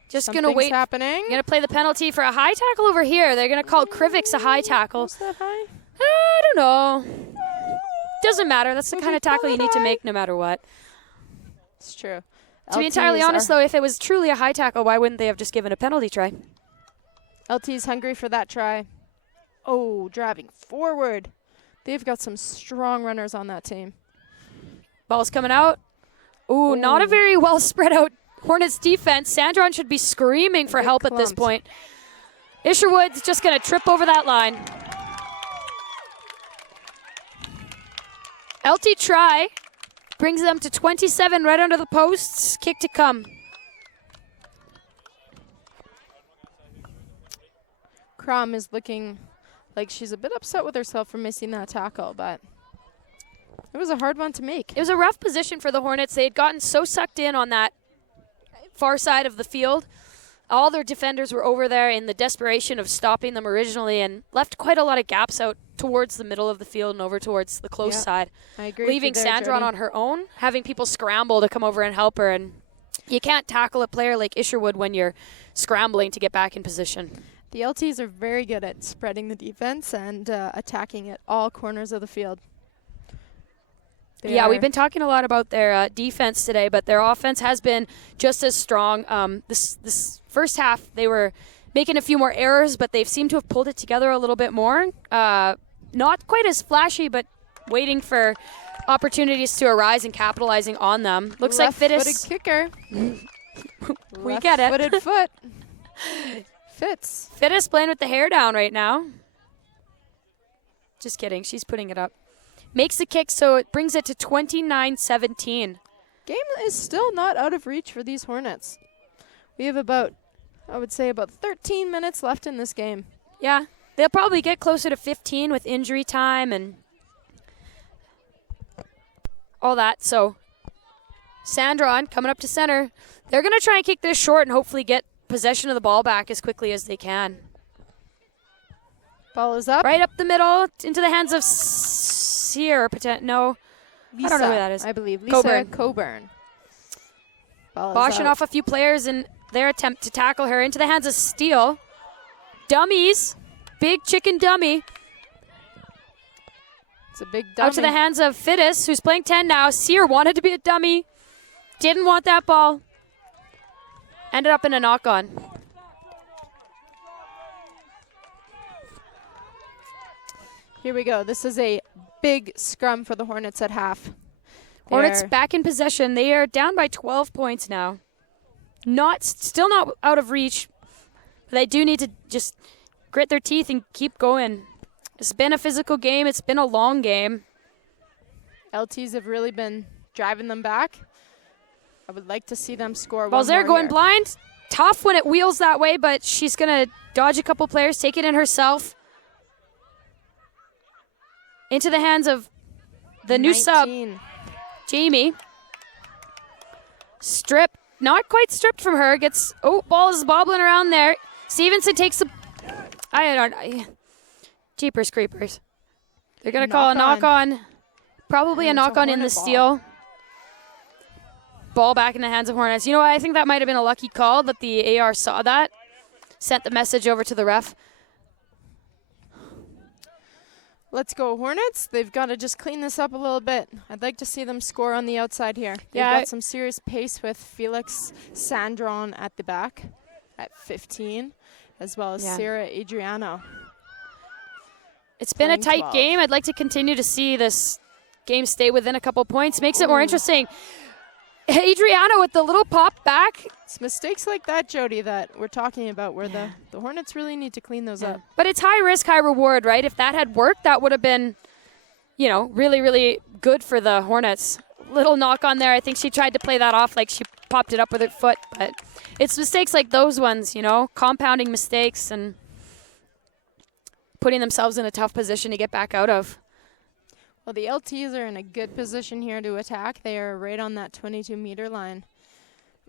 Just going to Something's wait. happening. Going to play the penalty for a high tackle over here. They're going to call Krivik's a high tackle. Was that high? I don't know. Doesn't matter. That's the Would kind you of tackle call you it need to high? make no matter what. It's true. To be entirely honest, though, if it was truly a high tackle, why wouldn't they have just given a penalty try? LT's hungry for that try. Oh, driving forward. They've got some strong runners on that team. Ball's coming out. Ooh, not a very well spread out Hornets defense. Sandron should be screaming for help at this clumped. point. Isherwood's just going to trip over that line. LT try. Brings them to 27 right under the posts. Kick to come. Crom is looking like she's a bit upset with herself for missing that tackle, but it was a hard one to make. It was a rough position for the Hornets. They had gotten so sucked in on that far side of the field. All their defenders were over there in the desperation of stopping them originally and left quite a lot of gaps out towards the middle of the field and over towards the close side. I agree with you Leaving there, Sandron Jody. on her own, having people scramble to come over and help her. And you can't tackle a player like Isherwood when you're scrambling to get back in position. The LTs are very good at spreading the defense and attacking at all corners of the field. Yeah, we've been talking a lot about their defense today, but their offense has been just as strong. This first half, they were making a few more errors, but they've seemed to have pulled it together a little bit more. Not quite as flashy, but waiting for opportunities to arise and capitalizing on them. Looks like Fittis. Left-footed kicker. We get it. Left-footed foot. Fits. Fittis playing with the hair down right now. Just kidding. She's putting it up. Makes the kick, so it brings it to 29-17. Game is still not out of reach for these Hornets. We have about 13 minutes left in this game. Yeah, they'll probably get closer to 15 with injury time and all that. So Sandron coming up to center. They're going to try and kick this short and hopefully get possession of the ball back as quickly as they can. Ball is up. Right up the middle into the hands of Sear. No, Lisa, I don't know who that is. I believe Lisa Coburn. Coburn. Ball is Boshing out. off a few players in their attempt to tackle her into the hands of Steele. Dummies. Big chicken dummy. It's a big dummy. Out to the hands of Fittis, who's playing 10 now. Sear wanted to be a dummy. Didn't want that ball. Ended up in a knock-on. Here we go. This is a big scrum for the Hornets at half. Hornets back in possession. They are down by 12 points now. Still not out of reach. But they do need to just grit their teeth and keep going. It's been a physical game. It's been a long game. LTs have really been driving them back. I would like to see them score Ball's one there more going here. blind. Tough when it wheels that way, but she's going to dodge a couple players, take it in herself. Into the hands of the new sub, 19. Jamie. Strip. Not quite stripped from her. Ball is bobbling around there. Stevenson takes the... Jeepers creepers. They're going to call a knock-on. Probably a And it's a knock-on in the Hornet ball. steal. Ball back in the hands of Hornets. You know what? I think that might have been a lucky call, but the AR saw that. Sent the message over to the ref. Let's go Hornets. They've got to just clean this up a little bit. I'd like to see them score on the outside here. They've Yeah, got some serious pace with Felix Sandron at the back at 15, as well as Sarah Adriano. It's been a playing tight 12. game. I'd like to continue to see this game stay within a couple points. Makes it more interesting. Adriano with the little pop back. It's mistakes like that, Jody, that we're talking about where the Hornets really need to clean those up. But it's high risk, high reward, right? If that had worked, that would have been, really, really good for the Hornets. Little knock on there. I think she tried to play that off like she popped it up with her foot. But it's mistakes like those ones, compounding mistakes and putting themselves in a tough position to get back out of. Well, the LTs are in a good position here to attack. They are right on that 22-meter line.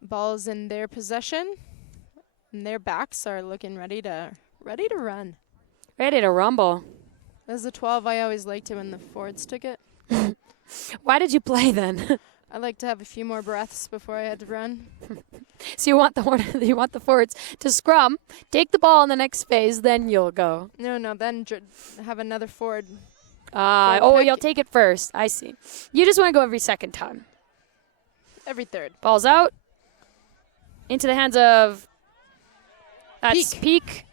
Ball's in their possession, and their backs are looking ready to run. Ready to rumble. As a 12, I always liked it when the forwards took it. Why did you play then? I like to have a few more breaths before I had to run. So you want the forwards to scrum, take the ball in the next phase, then you'll go. No, then have another forward. You'll take it first. I see. You just want to go every second time. Every third. Ball's out. Into the hands of... That's Peak.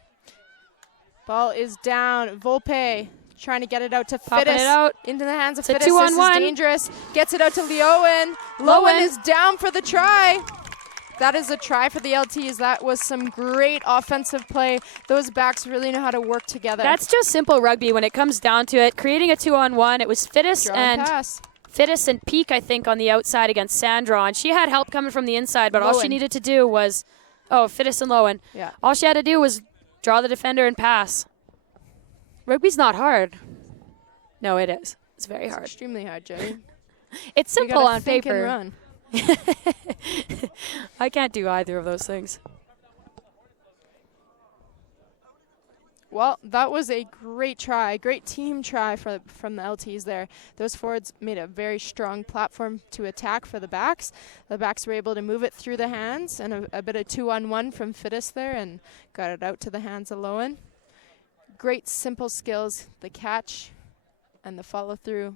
Ball is down. Volpe trying to get it out to Popping Fittis. it out. Into the hands of It's a Fittis. 2-on-1. This is dangerous. Gets it out to Leowen. Lowen is down for the try. That is a try for the LTs. That was some great offensive play. Those backs really know how to work together. That's just simple rugby when it comes down to it. Creating a 2-on-1. It was Fittis and Peak, I think, on the outside against Sandron. She had help coming from the inside, but all she needed to do was... Fittis and Lowen. Yeah. All she had to do was draw the defender and pass. Rugby's not hard. No, it is. It's very hard. Extremely hard, Jody. It's You simple gotta on think paper. and run. I can't do either of those things. Well, that was a great try, great team try from the LTs there. Those forwards made a very strong platform to attack for the backs. The backs were able to move it through the hands, and a bit of 2-on-1 from Fittis there, and got it out to the hands of Lowen. Great simple skills, the catch and the follow through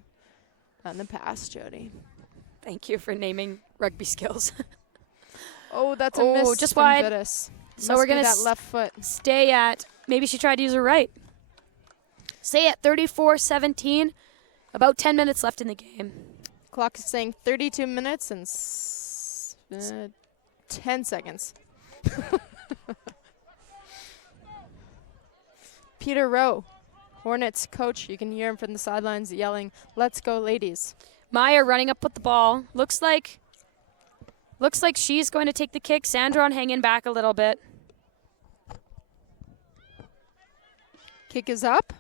on the pass, Jody. Thank you for naming rugby skills. Oh, that's a miss just from wide. Fittis. So Must we're be going that to left foot. stay at, maybe she tried to use her right. Stay at 34-17. About 10 minutes left in the game. Clock is saying 32 minutes and 10 seconds. Peter Rowe, Hornets coach. You can hear him from the sidelines yelling, "Let's go, ladies." Meyer running up with the ball. Looks like she's going to take the kick. Sandron hanging back a little bit. Kick is up,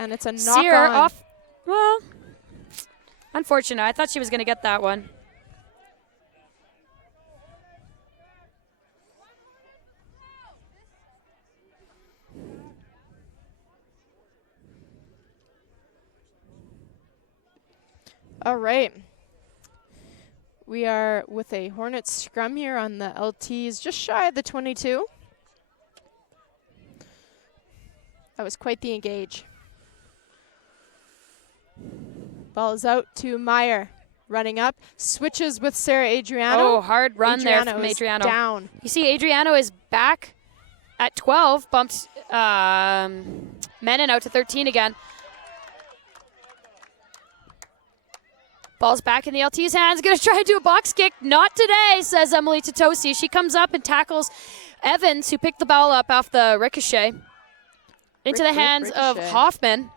and it's a knock Sear on. off. Well, unfortunate. I thought she was going to get that one. All right. We are with a Hornets scrum here on the LTs, just shy of the 22. That was quite the engage. Ball is out to Meyer. Running up, switches with Sarah Adriano. Oh, hard run there from is Adriano. Down. You see Adriano is back at 12, bumped Menon out to 13 again. Ball's back in the LT's hands. Going to try and do a box kick. Not today, says Emily Tatosi. She comes up and tackles Evans, who picked the ball up off the ricochet, into the hands of Hoffman.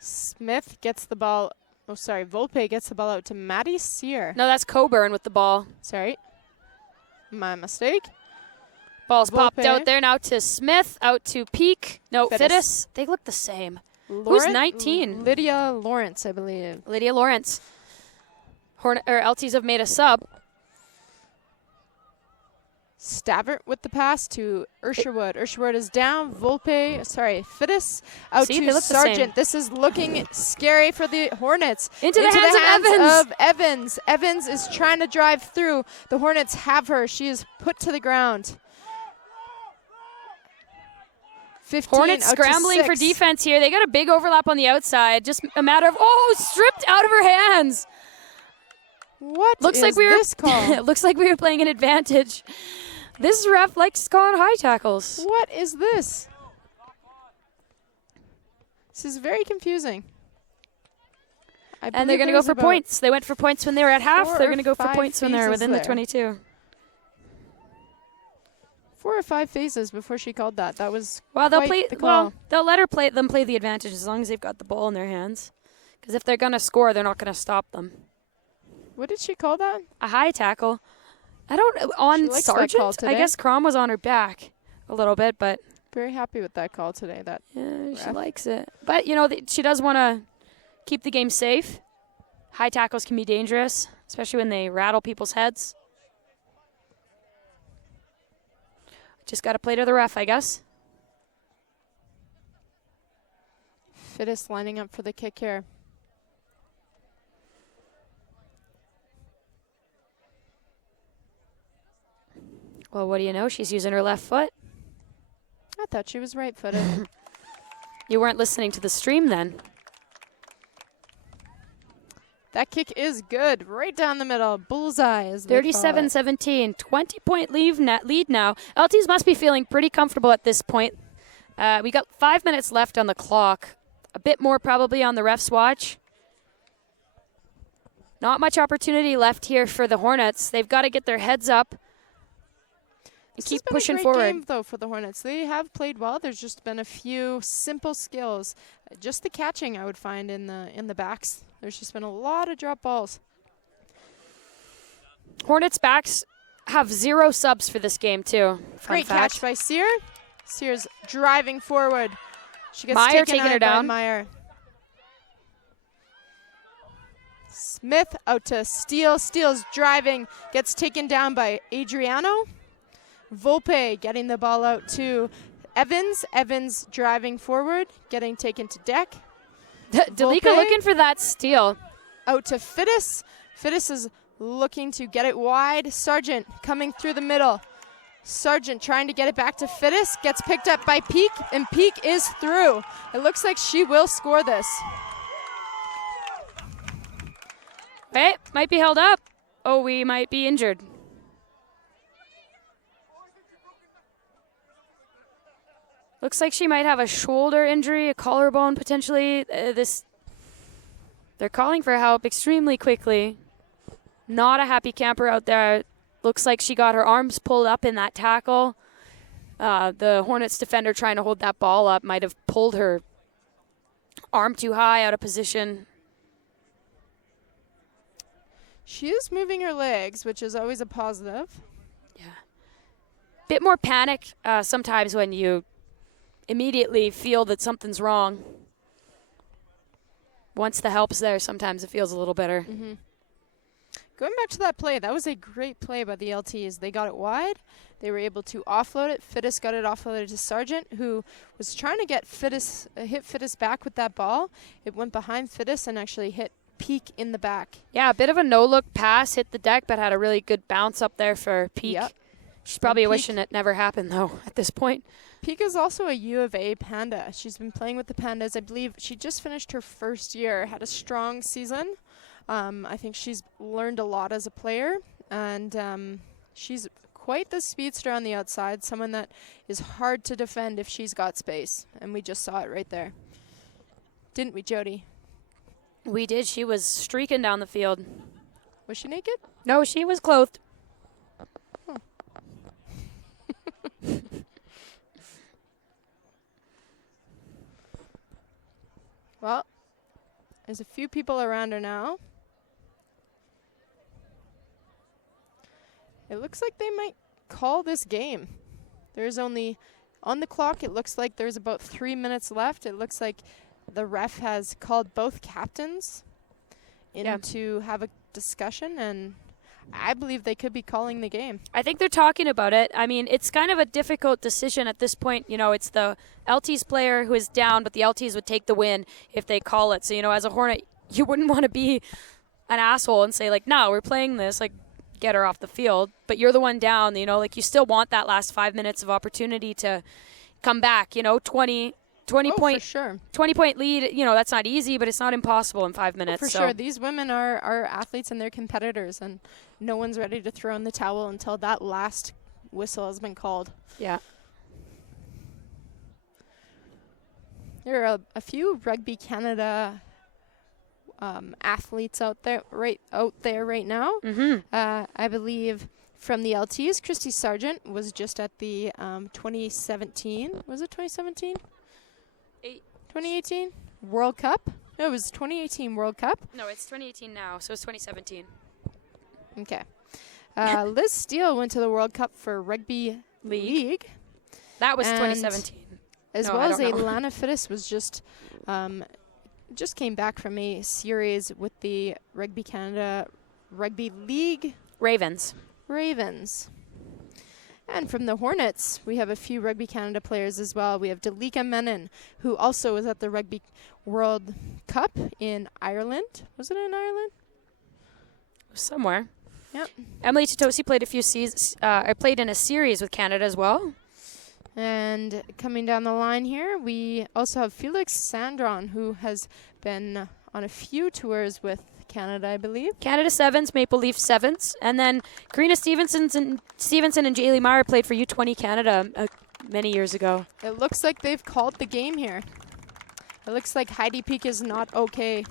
Smith gets the ball. Oh, sorry. Volpe gets the ball out to Maddie Sear. No, that's Coburn with the ball. Sorry. My mistake. Ball's popped Volpe. out there now to Smith, out to Peak. No, Fittis. Fittis. They look the same. Who's 19? Lydia Lawrence, I believe. Lydia Lawrence. LTs have made a sub. Stavert with the pass to Ursherwood. Ursherwood is down. Volpe, sorry, Fittis out See, they to look the same. Sargent. This is looking scary for the Hornets. Into the hands of Evans. Evans is trying to drive through. The Hornets have her. She is put to the ground. 15 Hornets out to scrambling for 6. defense here. They got a big overlap on the outside. Just a matter of, stripped out of her hands. What Looks is like we were, this call? It looks like we were playing an advantage. This ref likes calling high tackles. What is this? This is very confusing. And they're going to go for points. They went for points when they were at half. 4 They're or going to go for 5 points when they're phases within the there. 22. 4 or 5 phases before she called that. That was Well, quite the call. they'll let her play the advantage as long as they've got the ball in their hands. Because if they're going to score, they're not going to stop them. What did she call that? A high tackle. I don't on She likes that call Sargent. I today. guess Crom was on her back a little bit, but Very happy with that call today. That yeah, she ref. likes it. But she does want to keep the game safe. High tackles can be dangerous, especially when they rattle people's heads. Just got to play to the ref, I guess. Fittis lining up for the kick here. Well, what do you know? She's using her left foot. I thought she was right-footed. You weren't listening to the stream then. That kick is good. Right down the middle. Bullseye is 37-17. 20-point lead now. LTs must be feeling pretty comfortable at this point. We got 5 minutes left on the clock. A bit more probably on the ref's watch. Not much opportunity left here for the Hornets. They've got to get their heads up and keep pushing forward. Game, though, for the Hornets. They have played well. There's just been a few simple skills. Just the catching I would find in the backs. There's just been a lot of drop balls. Hornets backs have 0 subs for this game too. Great catch by Sear. Sear's driving forward. She gets Meyer taken taking her out by down. Meyer. Smith out to Steele. Steele's driving. Gets taken down by Adriano. Volpe getting the ball out to Evans. Evans driving forward, getting taken to deck. Doleac Volpe. looking for that steal. Out to Fittis. Fittis is looking to get it wide. Sargent coming through the middle. Sargent trying to get it back to Fittis. Gets picked up by Peak, and Peak is through. It looks like she will score this. Hey, might be held up. Oh, we might be injured. Looks like she might have a shoulder injury, a collarbone potentially. They're calling for help extremely quickly. Not a happy camper out there. Looks like she got her arms pulled up in that tackle. The Hornets defender trying to hold that ball up might have pulled her arm too high out of position. She is moving her legs, which is always a positive. Yeah. Bit more panic sometimes when you immediately feel that something's wrong. Once the help's there, sometimes it feels a little better. Mm-hmm. Going back to that play, that was a great play by the LTs. They got it wide. They were able to offload it. Fittis got it offloaded to Sargent, who was trying to get hit Fittis back with that ball. It went behind Fittis and actually hit Peak in the back. Yeah, a bit of a no-look pass, hit the deck, but had a really good bounce up there for Peak. Yep. She's probably wishing it never happened, though, at this point. Peak is also a U of A Panda. She's been playing with the Pandas. I believe she just finished her first year, had a strong season. I think she's learned a lot as a player, and she's quite the speedster on the outside, someone that is hard to defend if she's got space, and we just saw it right there. Didn't we, Jody? We did. She was streaking down the field. Was she naked? No, she was clothed. Oh. Well, there's a few people around her now. It looks like they might call this game. There's only, on the clock, it looks like there's about 3 minutes left. It looks like the ref has called both captains in to have a discussion, and I believe they could be calling the game. I think they're talking about it. I mean, it's kind of a difficult decision at this point. You know, it's the LTs player who is down, but the LTs would take the win if they call it. So, you know, as a Hornet, you wouldn't want to be an asshole and say, like, no, we're playing this, like, get her off the field. But you're the one down, you know, like, you still want that last 5 minutes of opportunity to come back, you know, 20 point, for sure. 20-point lead, you know, that's not easy, but it's not impossible in 5 minutes. For sure. These women are athletes and they're competitors, and no one's ready to throw in the towel until that last whistle has been called. Yeah. There are a few Rugby Canada athletes out there right now. Mm-hmm. I believe from the LTs, Christy Sargent was just at the 2017. Was it 2017? 2018 World Cup? No, it was 2018 World Cup. No, it's 2018 now, so it's 2017. Okay. Liz Steele went to the World Cup for Rugby League. That was And 2017. As No, well I as don't know. Alana Fittis was just came back from a series with the Rugby Canada Rugby League Ravens. And from the Hornets, we have a few Rugby Canada players as well. We have Doleac Menon, who also was at the Rugby World Cup in Ireland. Was it in Ireland? Somewhere. Yep. Emily Titosi played a few seasons. Played in a series with Canada as well. And coming down the line here, we also have Felix Sandron, who has been on a few tours with Canada, I believe. Canada Sevens, Maple Leaf Sevens, and then Karina Stevenson and Jaylee Meyer played for U20 Canada many years ago. It looks like they've called the game here. It looks like Heidi Peak is not okay.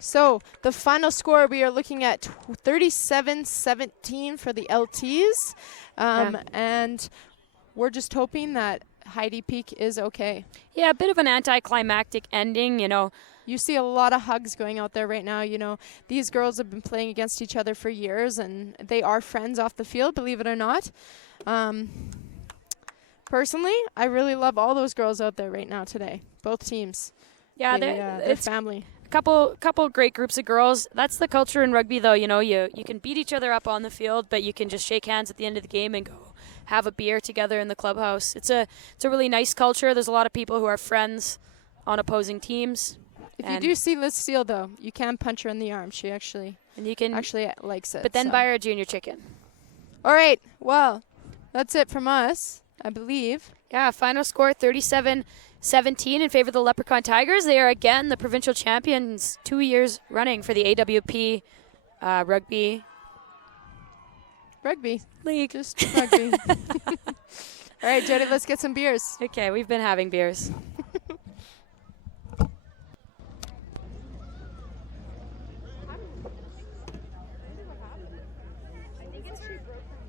So the final score, we are looking at 37-17 for the LTs. And we're just hoping that Heidi Peak is okay. Yeah, a bit of an anticlimactic ending, you know. You see a lot of hugs going out there right now. You know, these girls have been playing against each other for years, and they are friends off the field, believe it or not. Personally, I really love all those girls out there right now today, both teams. Yeah, they're it's family. couple great groups of girls. That's the culture in rugby, though. You know, you can beat each other up on the field, but you can just shake hands at the end of the game and go have a beer together in the clubhouse. It's a really nice culture. There's a lot of people who are friends on opposing teams. If you do see Liz Steele, though, you can punch her in the arm. She actually likes it. But then so. buy her a junior chicken. All right. Well, that's it from us, I believe. Yeah, final score 37-17 in favor of the Leprechaun Tigers. They are again the provincial champions 2 years running for the AWP rugby league. Just rugby. All right, Jody, let's get some beers. Okay, we've been having beers. I think it's she broke her